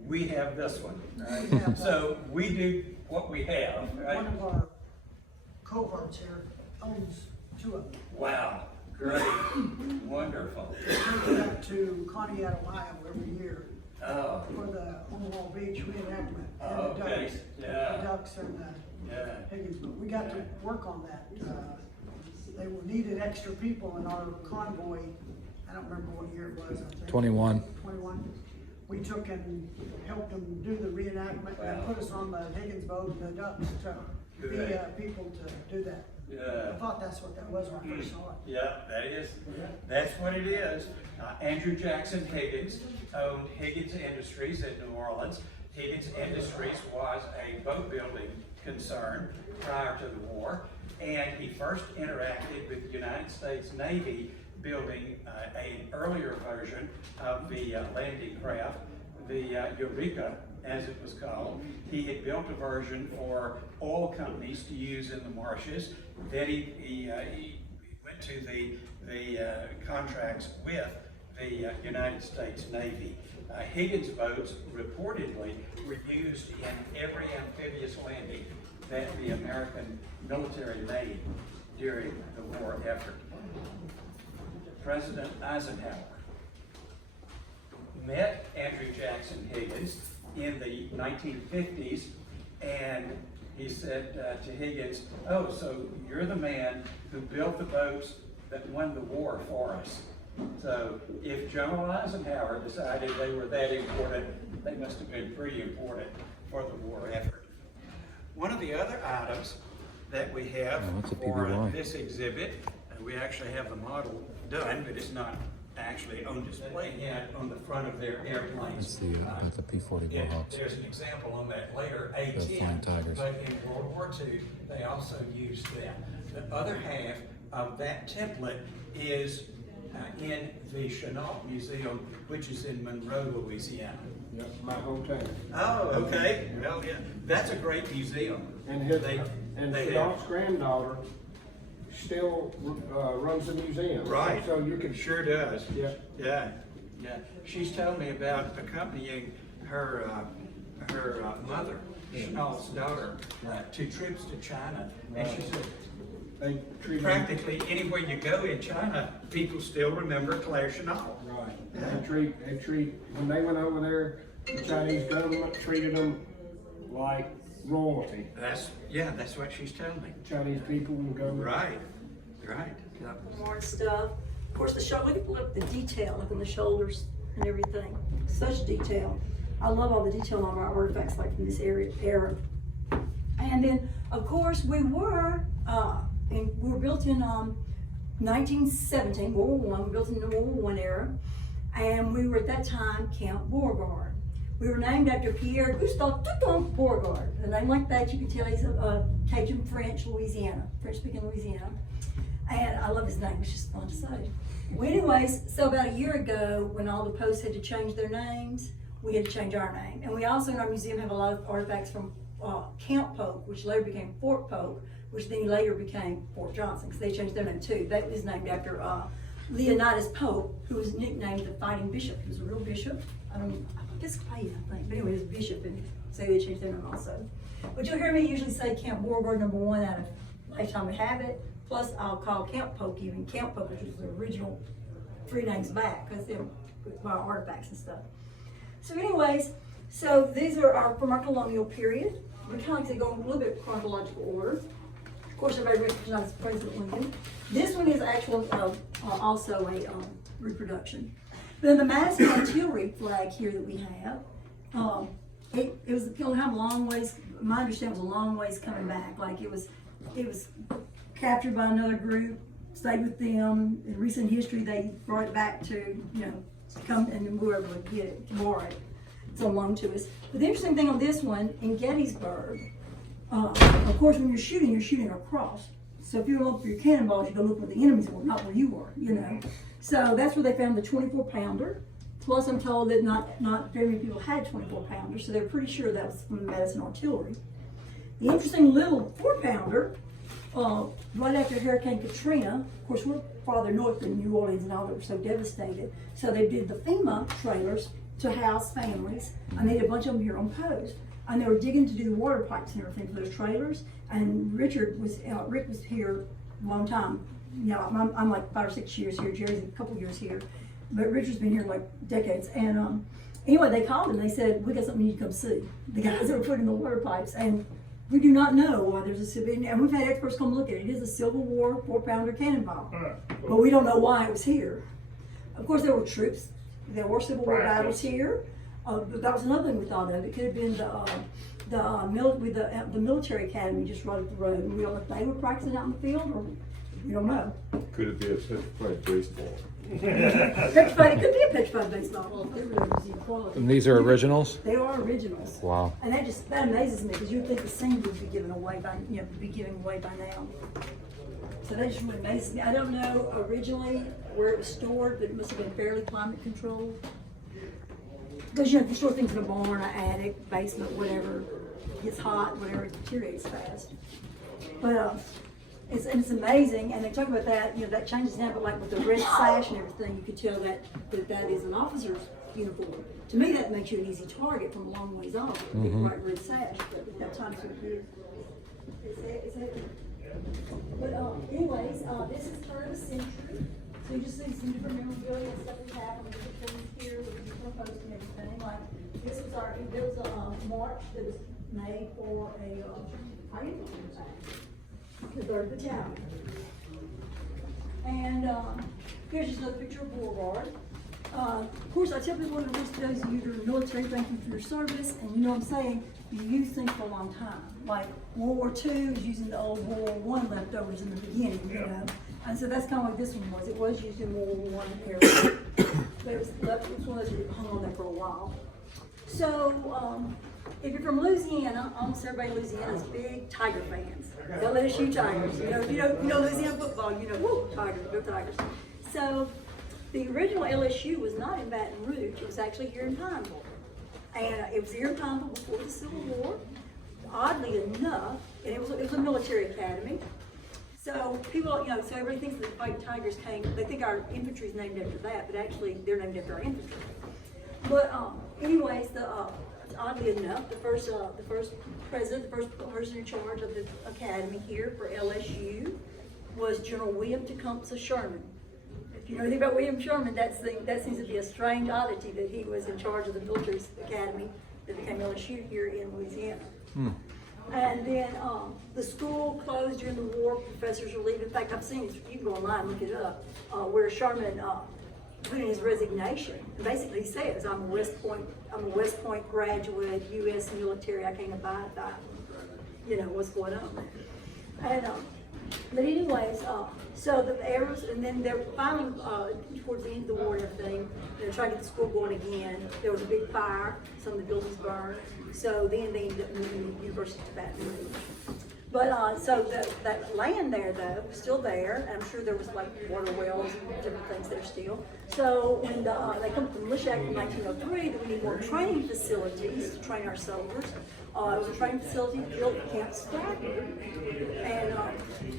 We have this one, right? So we do what we have, right? One of our cohorts here owns 2 of them. Wow, great, wonderful. We go back to Conneaut, Ohio every year Oh, for the Omaha Beach reenactment. And oh, the okay, ducks. yeah, The ducks and the yeah. Higgins boat. We got to work on that. They needed extra people in our convoy. I don't remember what year it was, I think. 21. 21. We took and helped them do the reenactment and put us on the Higgins boat and the ducks to be people to do that. Yeah. I thought that's what that was when I first saw it. Yeah, that's what it is. Andrew Jackson Higgins owned Higgins Industries in New Orleans. Higgins Industries was a boat building concern prior to the war, and he first interacted with the United States Navy building an earlier version of the landing craft, the Eureka, as it was called. He had built a version for oil companies to use in the marshes. Then he went to the contracts with the United States Navy. Higgins boats reportedly were used in every amphibious landing that the American military made during the war effort. President Eisenhower met Andrew Jackson Higgins in the 1950s, and he said to Higgins, "Oh, so you're the man who built the boats that won the war for us." So if General Eisenhower decided they were that important, they must have been pretty important for the war effort. One of the other items that we have for this exhibit, we actually have the model done, but it's not actually on display yet on the front of their airplanes. That's the P-40 Warhawks. There's an example on that later, The Flying A-10, Tigers. but in World War II, they also used them. The other half of that template is in the Chenault Museum, which is in Monroe, Louisiana. Yep, my hometown. Oh, okay. Well, yeah, that's a great museum. And They Chenault's granddaughter still runs the museum. Right. So you can. Sure does. Yeah. Yeah, yeah. She's telling me about accompanying her mother, Chenault's daughter, to trips to China. And she said, They treat practically anywhere you go in China, people still remember Claire Chenault. Right. They treat, when they went over there, the Chinese government treated them like royalty. That's what she's telling me. Chinese people will go. Right. Yeah. More stuff. Of course, the shoulder, look at the detail, look on the shoulders and everything. Such detail. I love all the detail on our artifacts, like from this era. And then, of course, we were built in 1917, World War I. We built in the World War I era, and we were at that time Camp Beauregard. We were named after Pierre Gustave Beauregard. A name like that, you can tell he's Cajun French speaking Louisiana. And I love his name, it's just fun to say. Well, anyways, so about a year ago, when all the posts had to change their names, we had to change our name. And we also in our museum have a lot of artifacts from Camp Polk, which later became Fort Polk, which then later became Fort Johnson, because they changed their name too. That was named after Leonidas Pope, who was nicknamed the Fighting Bishop. He was a real bishop. I guess Clay, I think. But anyway, he was a bishop, and so they changed their name also. But you'll hear me usually say Camp Beauregard #1 out of lifetime we have it. Plus, I'll call Camp Polk even Camp Polk, which was the original 3 names back, because they're artifacts and stuff. So anyways, so these are from our colonial period. We kind of like to go in a little bit chronological order. Of course, everybody recognizes President Lincoln. This one is actually also a reproduction. Then the Madison artillery flag here that we have, it was a long ways. My understanding was a long ways coming back. Like it was captured by another group, stayed with them. In recent history, they brought it back to come and we were able to get it, to borrow it. It's on loan to us. But the interesting thing on this one in Gettysburg, of course, when you're shooting across. So if you look for your cannonballs, you go look where the enemies were, not where you were. So that's where they found the 24-pounder. Plus, I'm told that not very many people had 24-pounders, so they're pretty sure that was from the Madison artillery. The interesting little 4-pounder, right after Hurricane Katrina, of course, we're farther north than New Orleans and all that were so devastated. So they did the FEMA trailers to house families, and they had a bunch of them here on post. And they were digging to do the water pipes and everything for those trailers. And Rick was here a long time. I'm like 5 or 6 years here. Jerry's a couple years here. But Richard's been here like decades. And anyway, they called and they said, we got something you need to come see. The guys that were putting the water pipes. And we do not know why there's a civilian, and we've had experts come look at it. It is a Civil War 4-pounder cannonball. But we don't know why it was here. Of course, there were troops. There were Civil War battles here. But that was another thing we thought of. It could have been the military academy just right up the road. And we don't know if they were practicing out in the field, or we don't know. Could it be a petrified baseball? Petrified, it could be a petrified baseball. And these are originals? They are originals. Wow. And that amazes me because you'd think the scene would be given away by now. So that just really amazes me. I don't know originally where it was stored, but it must have been fairly climate controlled. Because if you store things in a barn, an attic, basement, whatever, it gets hot, whatever, it deteriorates fast. But it's amazing, and they talk about that, that changes now, but like with the red sash and everything, you could tell that is an officer's uniform. To me, that makes you an easy target from a long ways off, with the bright red sash, but at that time, it's heavy. But anyways, this is turn of the century. So you just see some different memorabilia and stuff we have, and different things here with different posts and everything. Like this was there was a march that was made for the 3rd Battalion. And here's just another picture of Beauregard. Of course, I tell people to risk those of you that are in the military, thank you for your service, and you know what I'm saying, you use things for a long time. Like World War II is using the old World War I leftovers in the beginning, And so that's kind of like this one was. It was used in World War I era. But it was one of those that hung on there for a while. So, if you're from Louisiana, almost everybody in Louisiana is big Tiger fans. LSU Tigers. You know Louisiana football, woo, Tigers, go Tigers. So, the original LSU was not in Baton Rouge. It was actually here in Pineville. And it was here in Pineville before the Civil War. Oddly enough, and it was a military academy. So people, so everybody thinks that the Fighting Tigers came, they think our infantry is named after that, but actually they're named after our infantry. But anyways, oddly enough, the first president, the first person in charge of the academy here for LSU was General William Tecumseh Sherman. If you know anything about William Sherman, that seems to be a strange oddity that he was in charge of the military academy that became LSU here in Louisiana. And then the school closed during the war. Professors were leaving. In fact, I've seen it. You can go online and look it up. Where Sherman put in his resignation. And basically, he says, "I'm a West Point graduate, U.S. military. I can't abide by, what's going on." And but anyways, so the arrows, and then they're finally towards the end of the war and everything. They're trying to get the school going again. There was a big fire. Some of the buildings burned. So then they ended up moving the university to Baton Rouge. But so that land there, though, was still there. I'm sure there was like water wells and different things there still. So when they come to the Militia Act in 1903, that we need more training facilities to train our soldiers. It was a training facility built at Camp Beauregard, and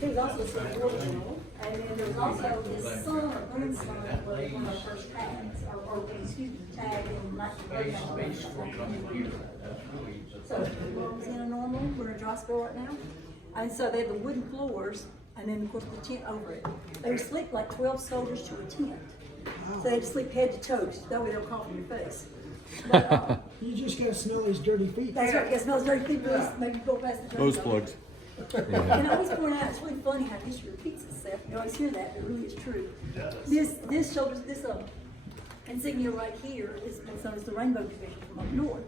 it was also a Civil War general. And then there was also his son or grandson was one of our first tags, tag in 1939. So Louisiana normal, we're in dry spell right now. And so they have the wooden floors, and then of course the tent over it. They would sleep like 12 soldiers to a tent. So they had to sleep head to toe, that way they don't cough in your face. But, You just gotta smell his dirty feet. that's right, it smells very good, maybe go past the Nose drain. plugs. And I always point out, it's really funny how history repeats itself. You always hear that, it really is true. This shoulders, this insignia right here is known as the Rainbow Division from up north.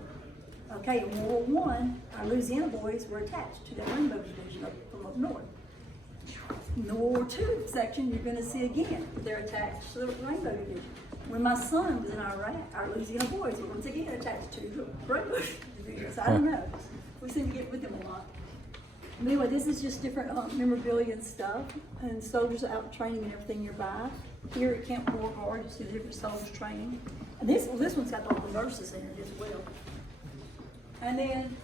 Okay, in World War I, our Louisiana boys were attached to that Rainbow Division from up north. In the World War II section, you're gonna see again, they're attached to the Rainbow Division. When my son was in Iraq, our Louisiana boys were once again attached to the Rainbow Division. So I don't know, we seem to get with them a lot. Anyway, this is just different memorabilia and stuff, and soldiers out training and everything nearby. Here at Camp Beauregard, you see the different soldiers training. And this one's got all the nurses in it as well. And then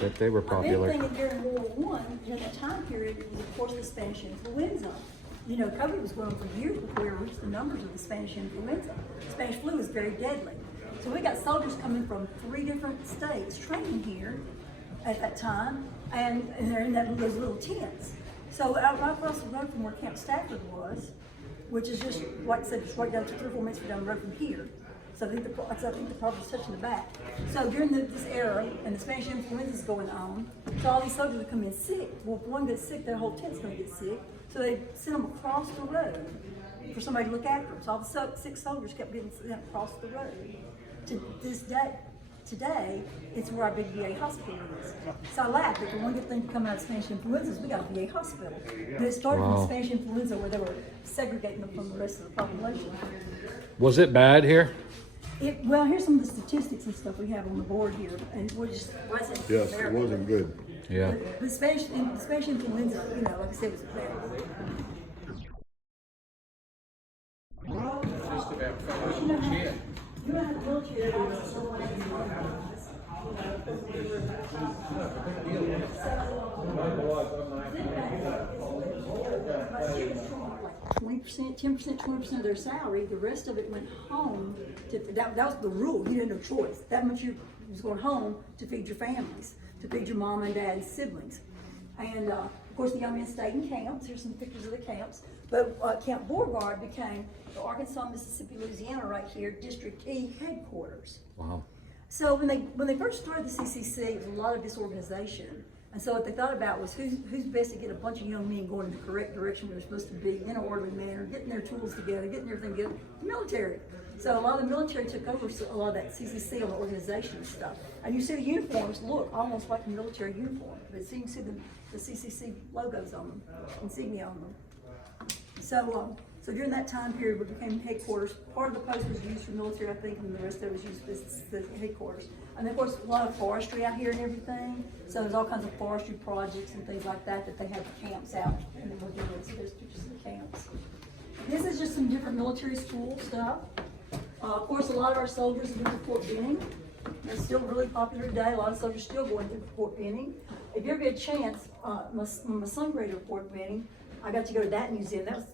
But they were a popular. big thing during World War I, during that time period, was of course the Spanish influenza. You know, COVID was going on for years before we reached the numbers of the Spanish influenza. Spanish flu is very deadly. So we got soldiers coming from 3 different states training here at that time, and they're in those little tents. So out right across the road from where Camp Stafford was, which is just, like I said, just right down to 3 or 4 minutes down the road from here. So I think the property's touching the back. So during this era, and the Spanish influenza is going on, so all these soldiers would come in sick. Well, if one gets sick, their whole tent's gonna get sick. So they sent them across the road for somebody to look after them. So all the sick soldiers kept getting sent across the road. To this day, today, it's where our big VA hospital is. So I laugh, but the one good thing to come out of Spanish influenza is we got a VA hospital. But it started from the Spanish influenza where they were segregating them from the rest of the population. Was it bad here? Well, here's some of the statistics and stuff we have on the board here, and we're just, like I said, Yes, it wasn't good. Yeah. The Spanish influenza, you know, like I said, was bad. Just about You don't have the military. Like 20%, 10%, 20% of their salary, the rest of it went home. That was the rule. You didn't have no choice. That much you was going home to feed your families, to feed your mom and dad and siblings. And of course, the young men stayed in camps. Here's some pictures of the camps. But Camp Beauregard became the Arkansas, Mississippi, Louisiana, right here, District E headquarters. Wow. So when they first started the CCC, it was a lot of disorganization. And so what they thought about was who's best to get a bunch of young men going in the correct direction where they're supposed to be, in an orderly manner, getting their tools together, getting everything together. The military. So a lot of the military took over a lot of that CCC on the organization and stuff. And you see the uniforms look almost like a military uniform. But so you can see the CCC logos on them, insignia on them. So during that time period, we became headquarters. Part of the post was used for military, I think, and the rest of it was used for the headquarters. And of course, a lot of forestry out here and everything. So there's all kinds of forestry projects and things like that they have the camps out. And then we're doing there's pictures of the camps. This is just some different military school stuff. Of course, a lot of our soldiers have been to Fort Benning. They're still really popular today. A lot of soldiers still going to Fort Benning. If you ever get a chance, when my son graduated at Fort Benning, I got to go to that museum. That was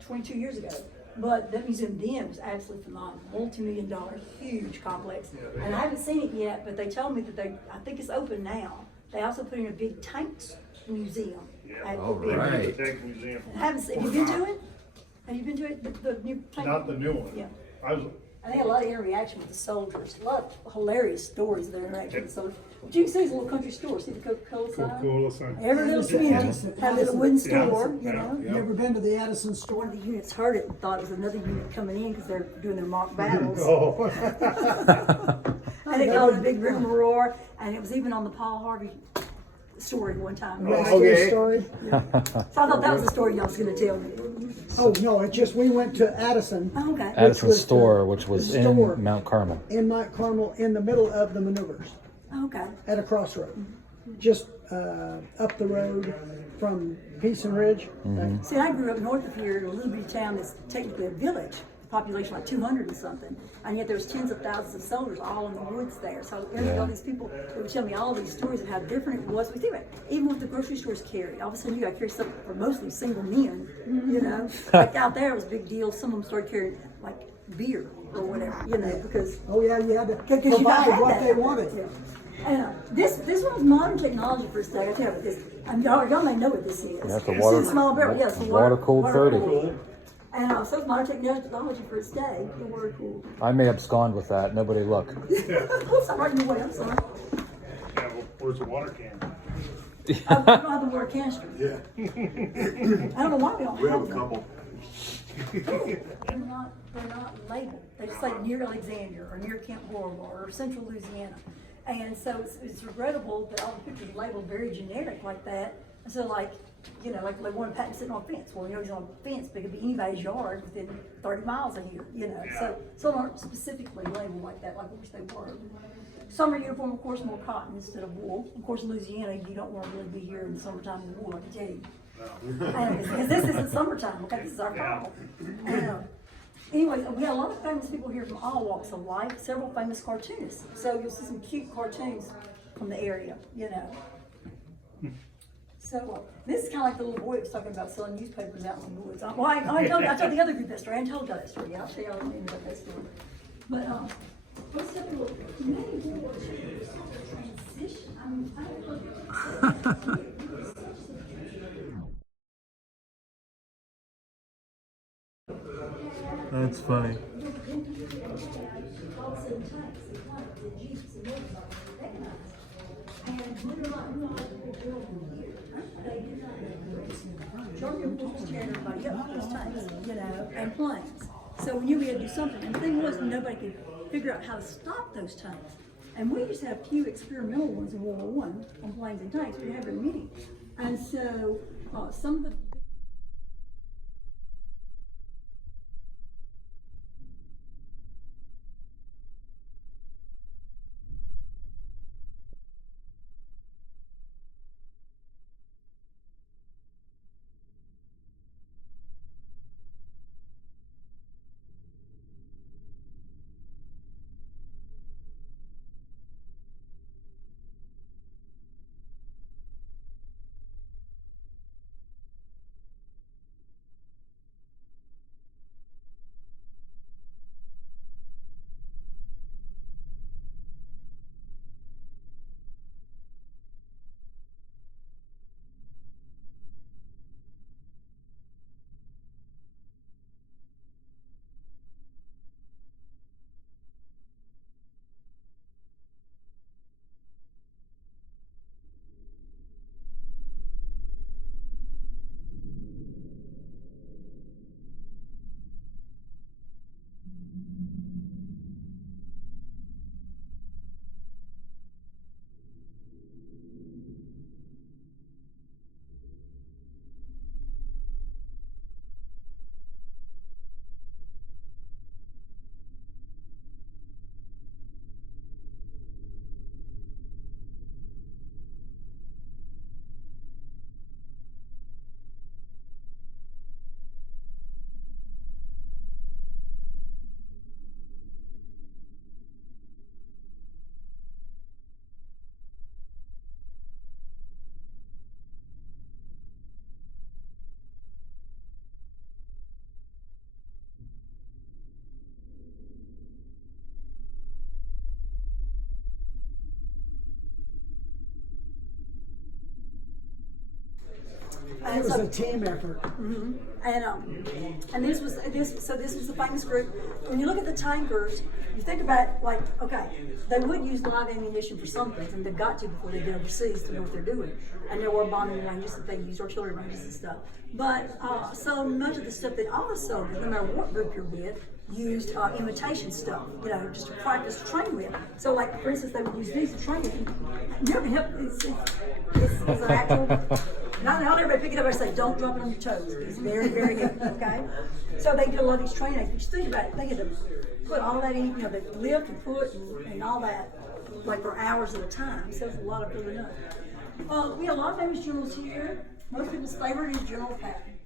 22 years ago. But that museum then was absolutely phenomenal. Multi-million-dollar, huge complex. And I haven't seen it yet, but they told me that I think it's open now. They also put in a big tanks museum at Fort Benning. right. Tank museum. Have you been to it? Have you been to it? The new tank? Not the new one. Yeah. I was, I think a lot of interaction with the soldiers. A lot of hilarious stories of their interaction with the soldiers. What you can see is a little country store. See the Coca-Cola sign? Coca-Cola sign. Every little community had a little wooden store, you know. Yeah. Never been to the Addison store? One of the units heard it and thought it was another unit coming in because they're doing their mock battles. Oh. And they called it a big river roar, and it was even on the Paul Harvey story one time. Okay. Story? So I thought that was the story y'all was gonna tell me. Oh, no, it's just, we went to Addison. Oh, okay. Addison was the- store, which was the store. in Mount Carmel. In Mount Carmel, in the middle of the maneuvers, Okay. at a crossroad. Just up the road from Peace and Ridge. See, I grew up north of here in a little bitty town that's technically a village, population like 200 and something, and yet there's tens of thousands of soldiers all in the woods there. So all these people, they would tell me all these stories of how different it was with you. Even with the grocery stores carried, all of a sudden you got to carry something for mostly single men, you know. Like out there it was a big deal. Some of them started carrying like beer or whatever, you know, because Oh, yeah, you had to because you provide got what they wanted. Yeah. And this one's modern technology for a day. I tell you what this. Y'all may know what this is. That's the It's water- a small barrel. Yes, water-cooled 30. cooled. And so it's modern technology for its day. It's very cool. I may abscond with that. Nobody look. Oops, I'm right in the way. I'm sorry. Yeah, well, where's the water can? We don't have the water canister. Yeah, I don't know why we don't we have have a them. couple. They're not labeled. They just say near Alexandria or near Camp Beauregard or Central Louisiana. And so it's regrettable that all the pictures are labeled very generic like that. And so like, you know, like one patent sitting on a fence. Well, you know, he's on a fence, but it could be anybody's yard within 30 miles of here, you know. So some aren't specifically labeled like that, like I wish they were. Summer uniform, of course, more cotton instead of wool. Of course, in Louisiana, you don't want to really be here in the summertime in wool, I can tell you. Because this isn't summertime, okay? This is our fall. Anyways, we had a lot of famous people here from all walks of life, several famous cartoonists. So you'll see some cute cartoons from the area, you know. So this is kind of like the little boy that was talking about selling newspapers out in the woods. Well, I told the other group that story. I told y'all that story. I'll tell y'all the end of that story. But let's take a look. Maybe we'll transition. I mean, I don't know. That's funny. Georgia was tearing everybody up with those tanks, you know, and planes. So we knew we had to do something. And the thing was, nobody could figure out how to stop those tanks. And we just had a few experimental ones in World War I on planes and tanks. We didn't have very many. And so some of the It was a team effort. And this was the famous group. When you look at the tankers, you think about like, okay, they would use live ammunition for some things, and they've got to before they get overseas to know what they're doing. And there were bombing ranges that they used, artillery ranges and stuff. But so much of the stuff that all the soldiers, no matter what group you're with, used imitation stuff, you know, just to practice to train with. So like, for instance, they would use these to train with. You ever help? It's an actual. Not everybody pick it up and say, don't drop it on your toes. It's very, very heavy, okay? So they did a lot of these training aids. But you think about it, they had to put all that in, you know, they lift and put and all that, like for hours at a time. So it's a lot of pulling up. We have a lot of famous generals here. Most people's favorite is General Patton.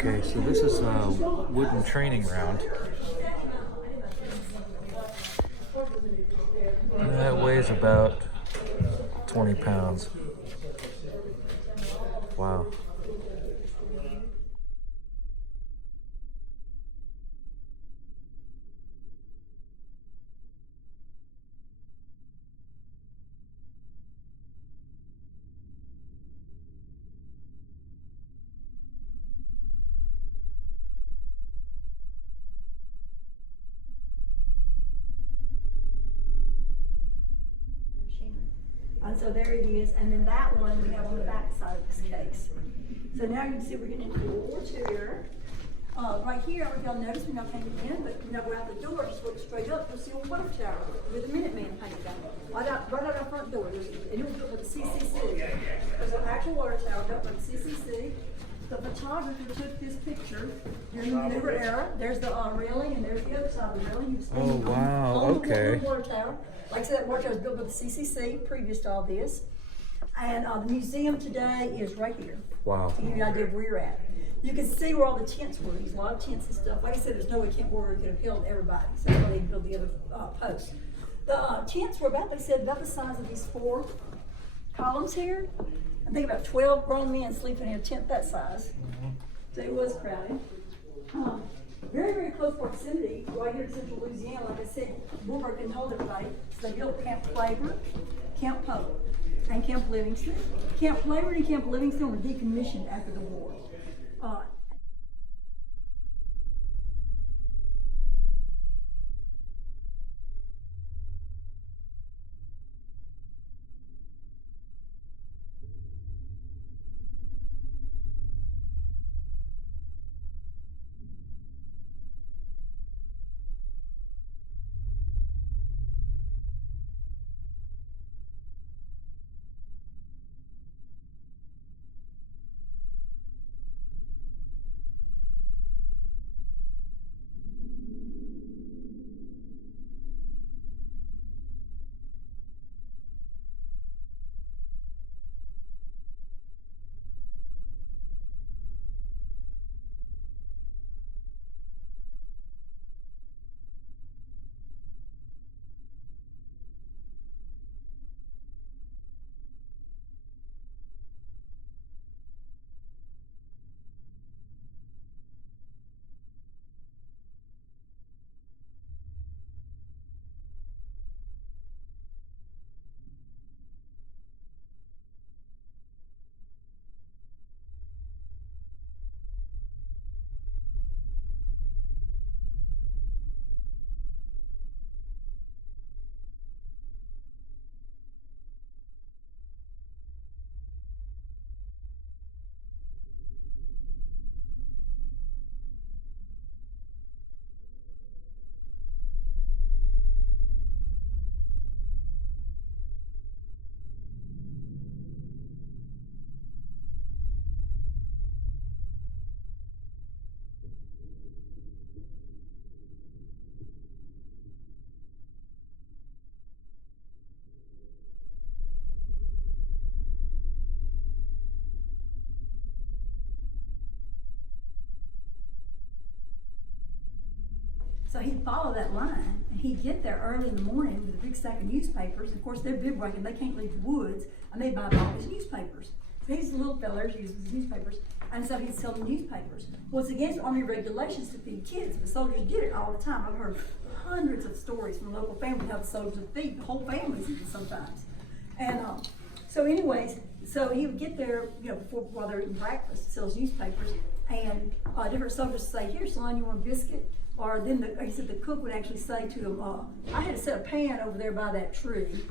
Okay, so this is a wooden training round. And that weighs about 20 pounds. Wow. And so there it is, and then that one we have on the back side of this case. So now you can see we're getting into World War II era. Right here, I don't know if y'all noticed when y'all came in, but when y'all go out the door, just look straight up, you'll see a water tower with a Minuteman painted on it. Right out our front door, and it was built by the CCC. There's an actual water tower built by the CCC. The photographer took this picture during the maneuver era. There's the railing, and there's the other side of the railing. Oh, wow, okay. The water tower. Like I said, that water tower was built by the CCC previous to all this. And the museum today is right here. Wow. To give you an idea of where you're at. You can see where all the tents were. There's a lot of tents and stuff. Like I said, there's no way Camp Beauregard could have held everybody. So that's why they built the other posts. The tents were about, they said, about the size of these 4 columns here. I think about 12 grown men sleeping in a tent that size. So it was crowded. Very, very close proximity, right here in central Louisiana. Like I said, Beauregard couldn't hold everybody. So they built Camp Flavor, Camp Pope, and Camp Livingston. Camp Flavor and Camp Livingston were decommissioned after the war. So he'd follow that line, and he'd get there early in the morning with a big stack of newspapers. Of course, they're bivouacking, they can't leave the woods, and they buy all these newspapers. So he's a little feller, he uses his newspapers, and so he'd sell the newspapers. Well, it's against Army regulations to feed kids, but soldiers did it all the time. I've heard hundreds of stories from local families how the soldiers would feed the whole families even sometimes. And so anyways, so he would get there, you know, while they're eating breakfast, sells newspapers, and different soldiers would say, "Here, son, you want a biscuit?" Or then he said the cook would actually say to him, "I had to set a pan over there by that tree,"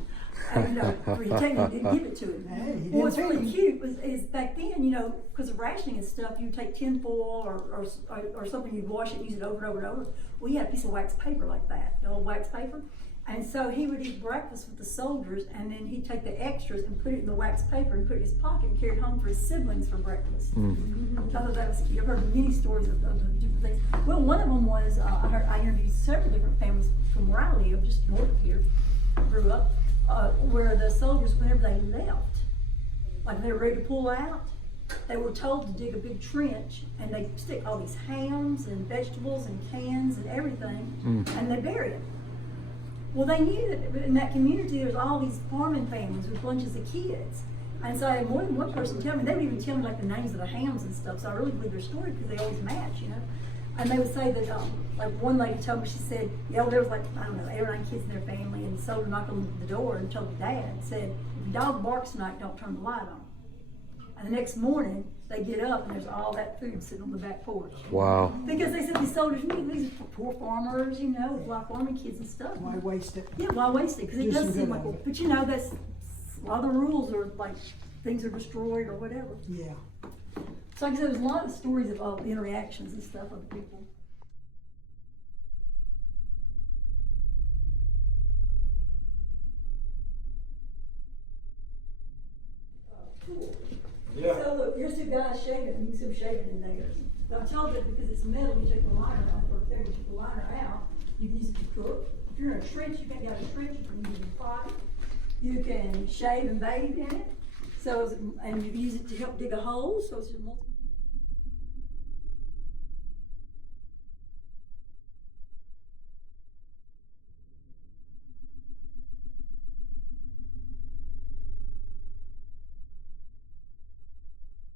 and you know, for you didn't give it to him. Hey, What's really cute is back then, you know, because of rationing and stuff, you take tin foil or something, you'd wash it and use it over and over and over. Well, you had a piece of wax paper like that, the old wax paper. And so he would eat breakfast with the soldiers, and then he'd take the extras and put it in the wax paper and put it in his pocket and carry it home for his siblings for breakfast. I thought that was cute. I've heard many stories of the different things. Well, one of them was, I interviewed several different families from where I live, just north of here, grew up, where the soldiers, whenever they left, like they were ready to pull out, they were told to dig a big trench, and they stick all these hams and vegetables and cans and everything, and they bury it. Well, they knew that in that community there's all these farming families with bunches of kids. And so I had more than one person tell me, they would even tell me like the names of the hams and stuff, so I really believe their story because they always match, you know. And they would say that, like one lady told me, she said, there was like, I don't know, 8 or 9 kids in their family, and the soldier knocked on the door and told the dad, said, if your dog barks tonight, don't turn the light on. And the next morning, they get up and there's all that food sitting on the back porch. Wow. Because they said these soldiers, these are poor farmers, you know, with black farming kids and stuff. Why waste it? Yeah, why waste it? Because it Do does some seem good like, on it. but you know, that's, a lot of the rules are like, things are destroyed or whatever. Yeah. So like I said, there's a lot of stories of interactions and stuff of people. Cool. Yeah. So look, here's 2 guys shaving, you can see them shaving in there. Now I told you because it's metal, you take the liner out, or if they would take the liner out, you can use it to cook. If you're in a trench, you can't get out of a trench, you can use it to fry. You can shave and bathe in it. So, and you can use it to help dig a hole, so it's a multi.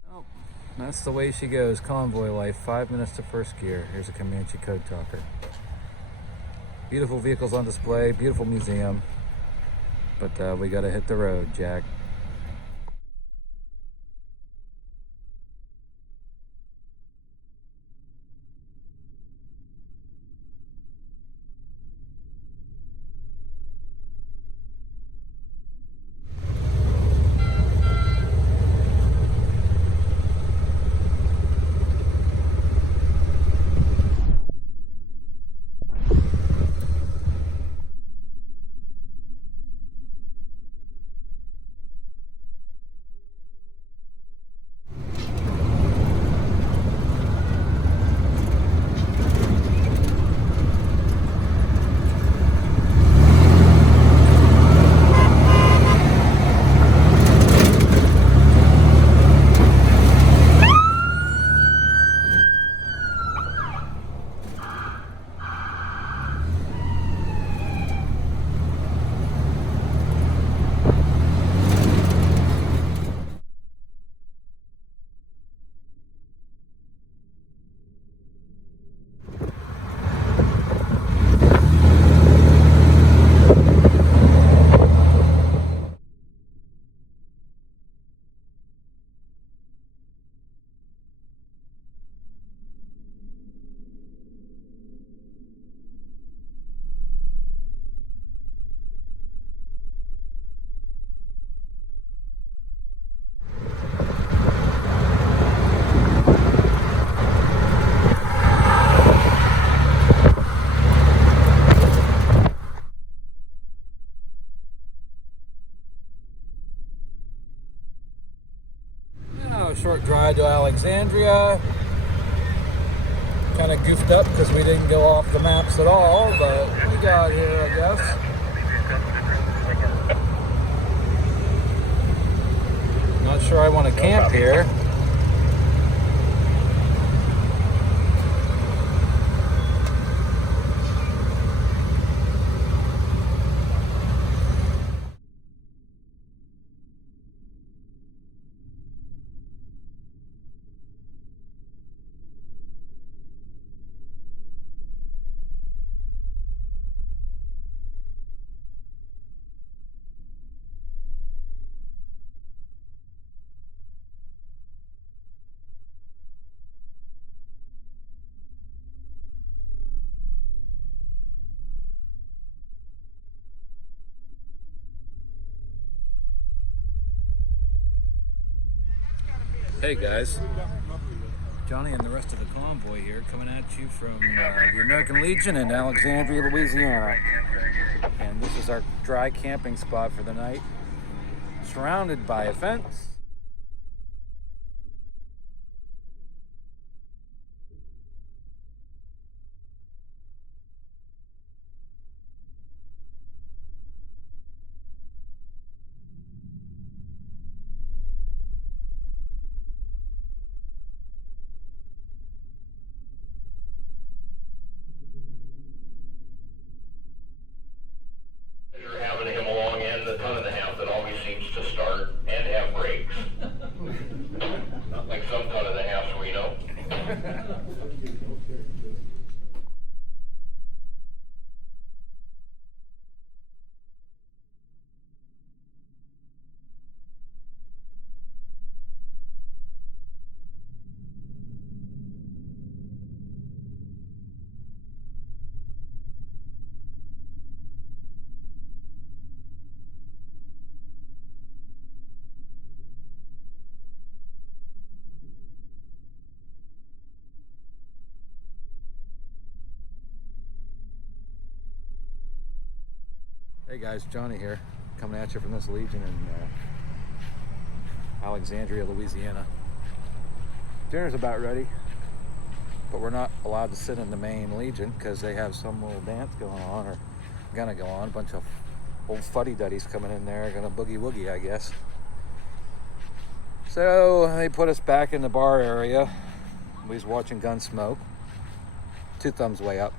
Oh, that's the way she goes. Convoy life, 5 minutes to first gear. Here's a Comanche code talker. Beautiful vehicles on display, beautiful museum. But we gotta hit the road, Jack. Short drive to Alexandria. Kind of goofed up because we didn't go off the maps at all, but we got here, I guess. Not sure I want to camp here. Hey guys, Johnny and the rest of the convoy here coming at you from the American Legion in Alexandria, Louisiana. And this is our dry camping spot for the night, surrounded by a fence. Hey guys, Johnny here, coming at you from this Legion in Alexandria, Louisiana. Dinner's about ready, but we're not allowed to sit in the main Legion because they have some little dance going on, or gonna go on. A bunch of old fuddy-duddies coming in there, gonna boogie-woogie, I guess. So they put us back in the bar area. We was watching Gunsmoke. 2 thumbs way up.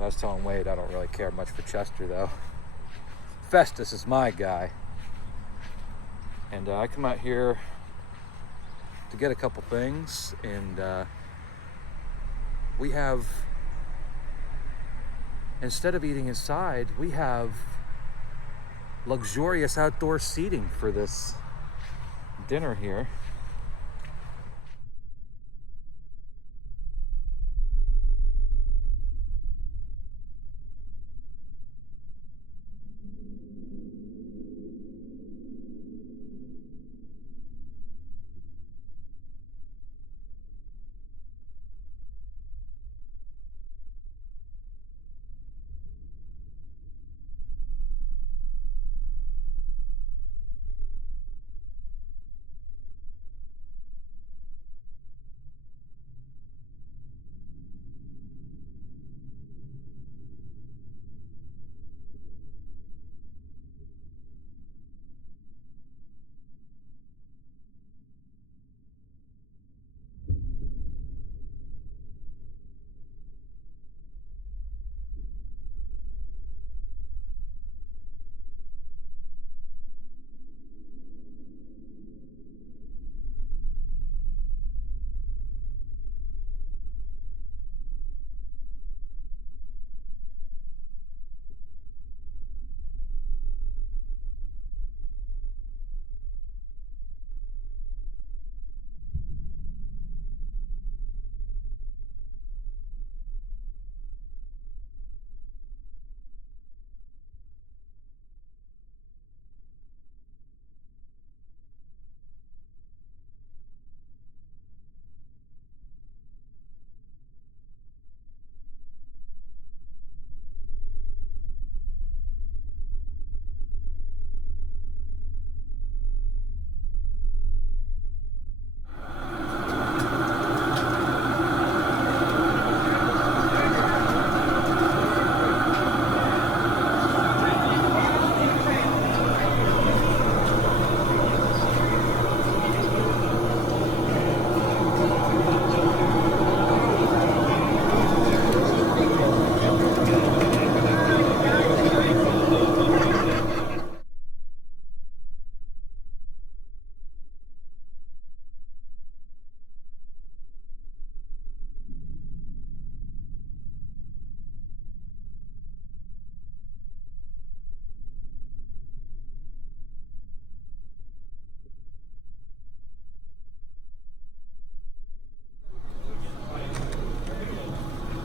I was telling Wade I don't really care much for Chester though. Festus is my guy. And I come out here to get a couple things, and we have, instead of eating inside, we have luxurious outdoor seating for this dinner here.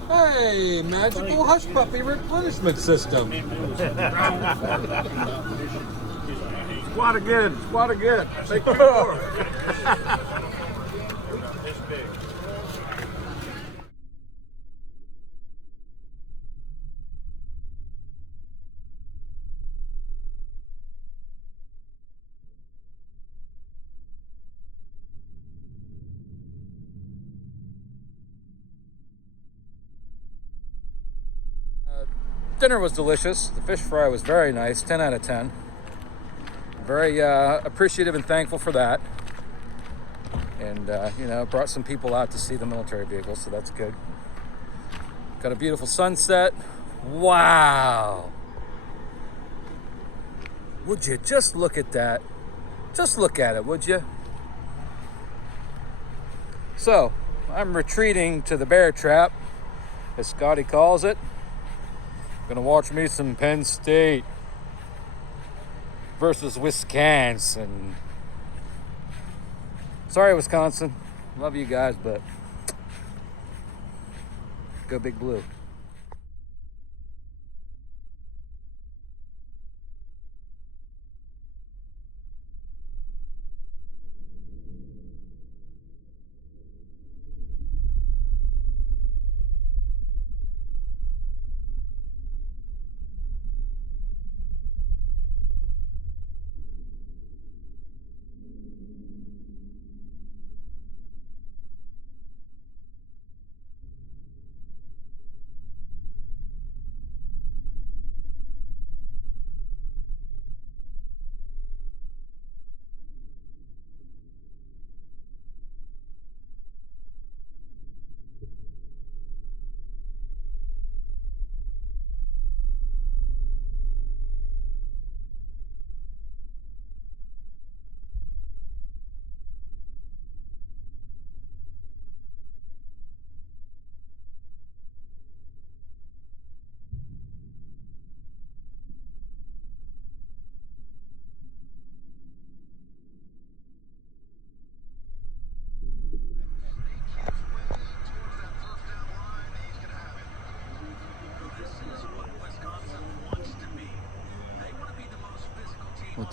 Hey, magical hush puppy replenishment system. Squat again, squat again. Take 2 more. Dinner was delicious. The fish fry was very nice, 10 out of 10. Very appreciative and thankful for that. And, you know, brought some people out to see the military vehicles, so that's good. Got a beautiful sunset. Wow. Would you just look at that? Just look at it, would you? So, I'm retreating to the bear trap, as Scotty calls it. Gonna watch me some Penn State versus Wisconsin. Sorry, Wisconsin. Love you guys, but go Big Blue.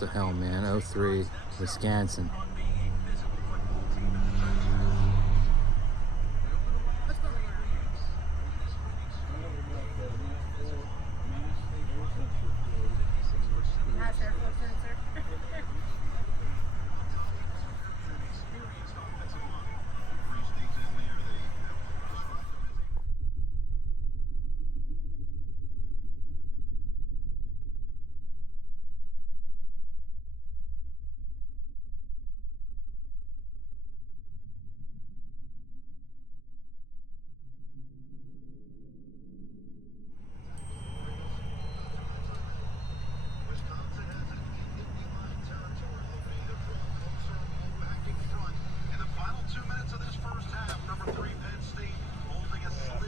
the helm, man. 03 Wisconsin.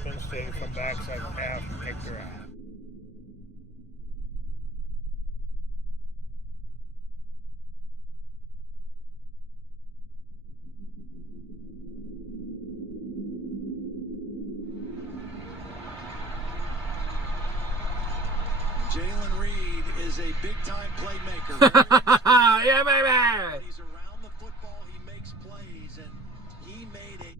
Penn State will come back second half and take their out. Jalen Reed is a big-time playmaker. Yeah, baby! He's a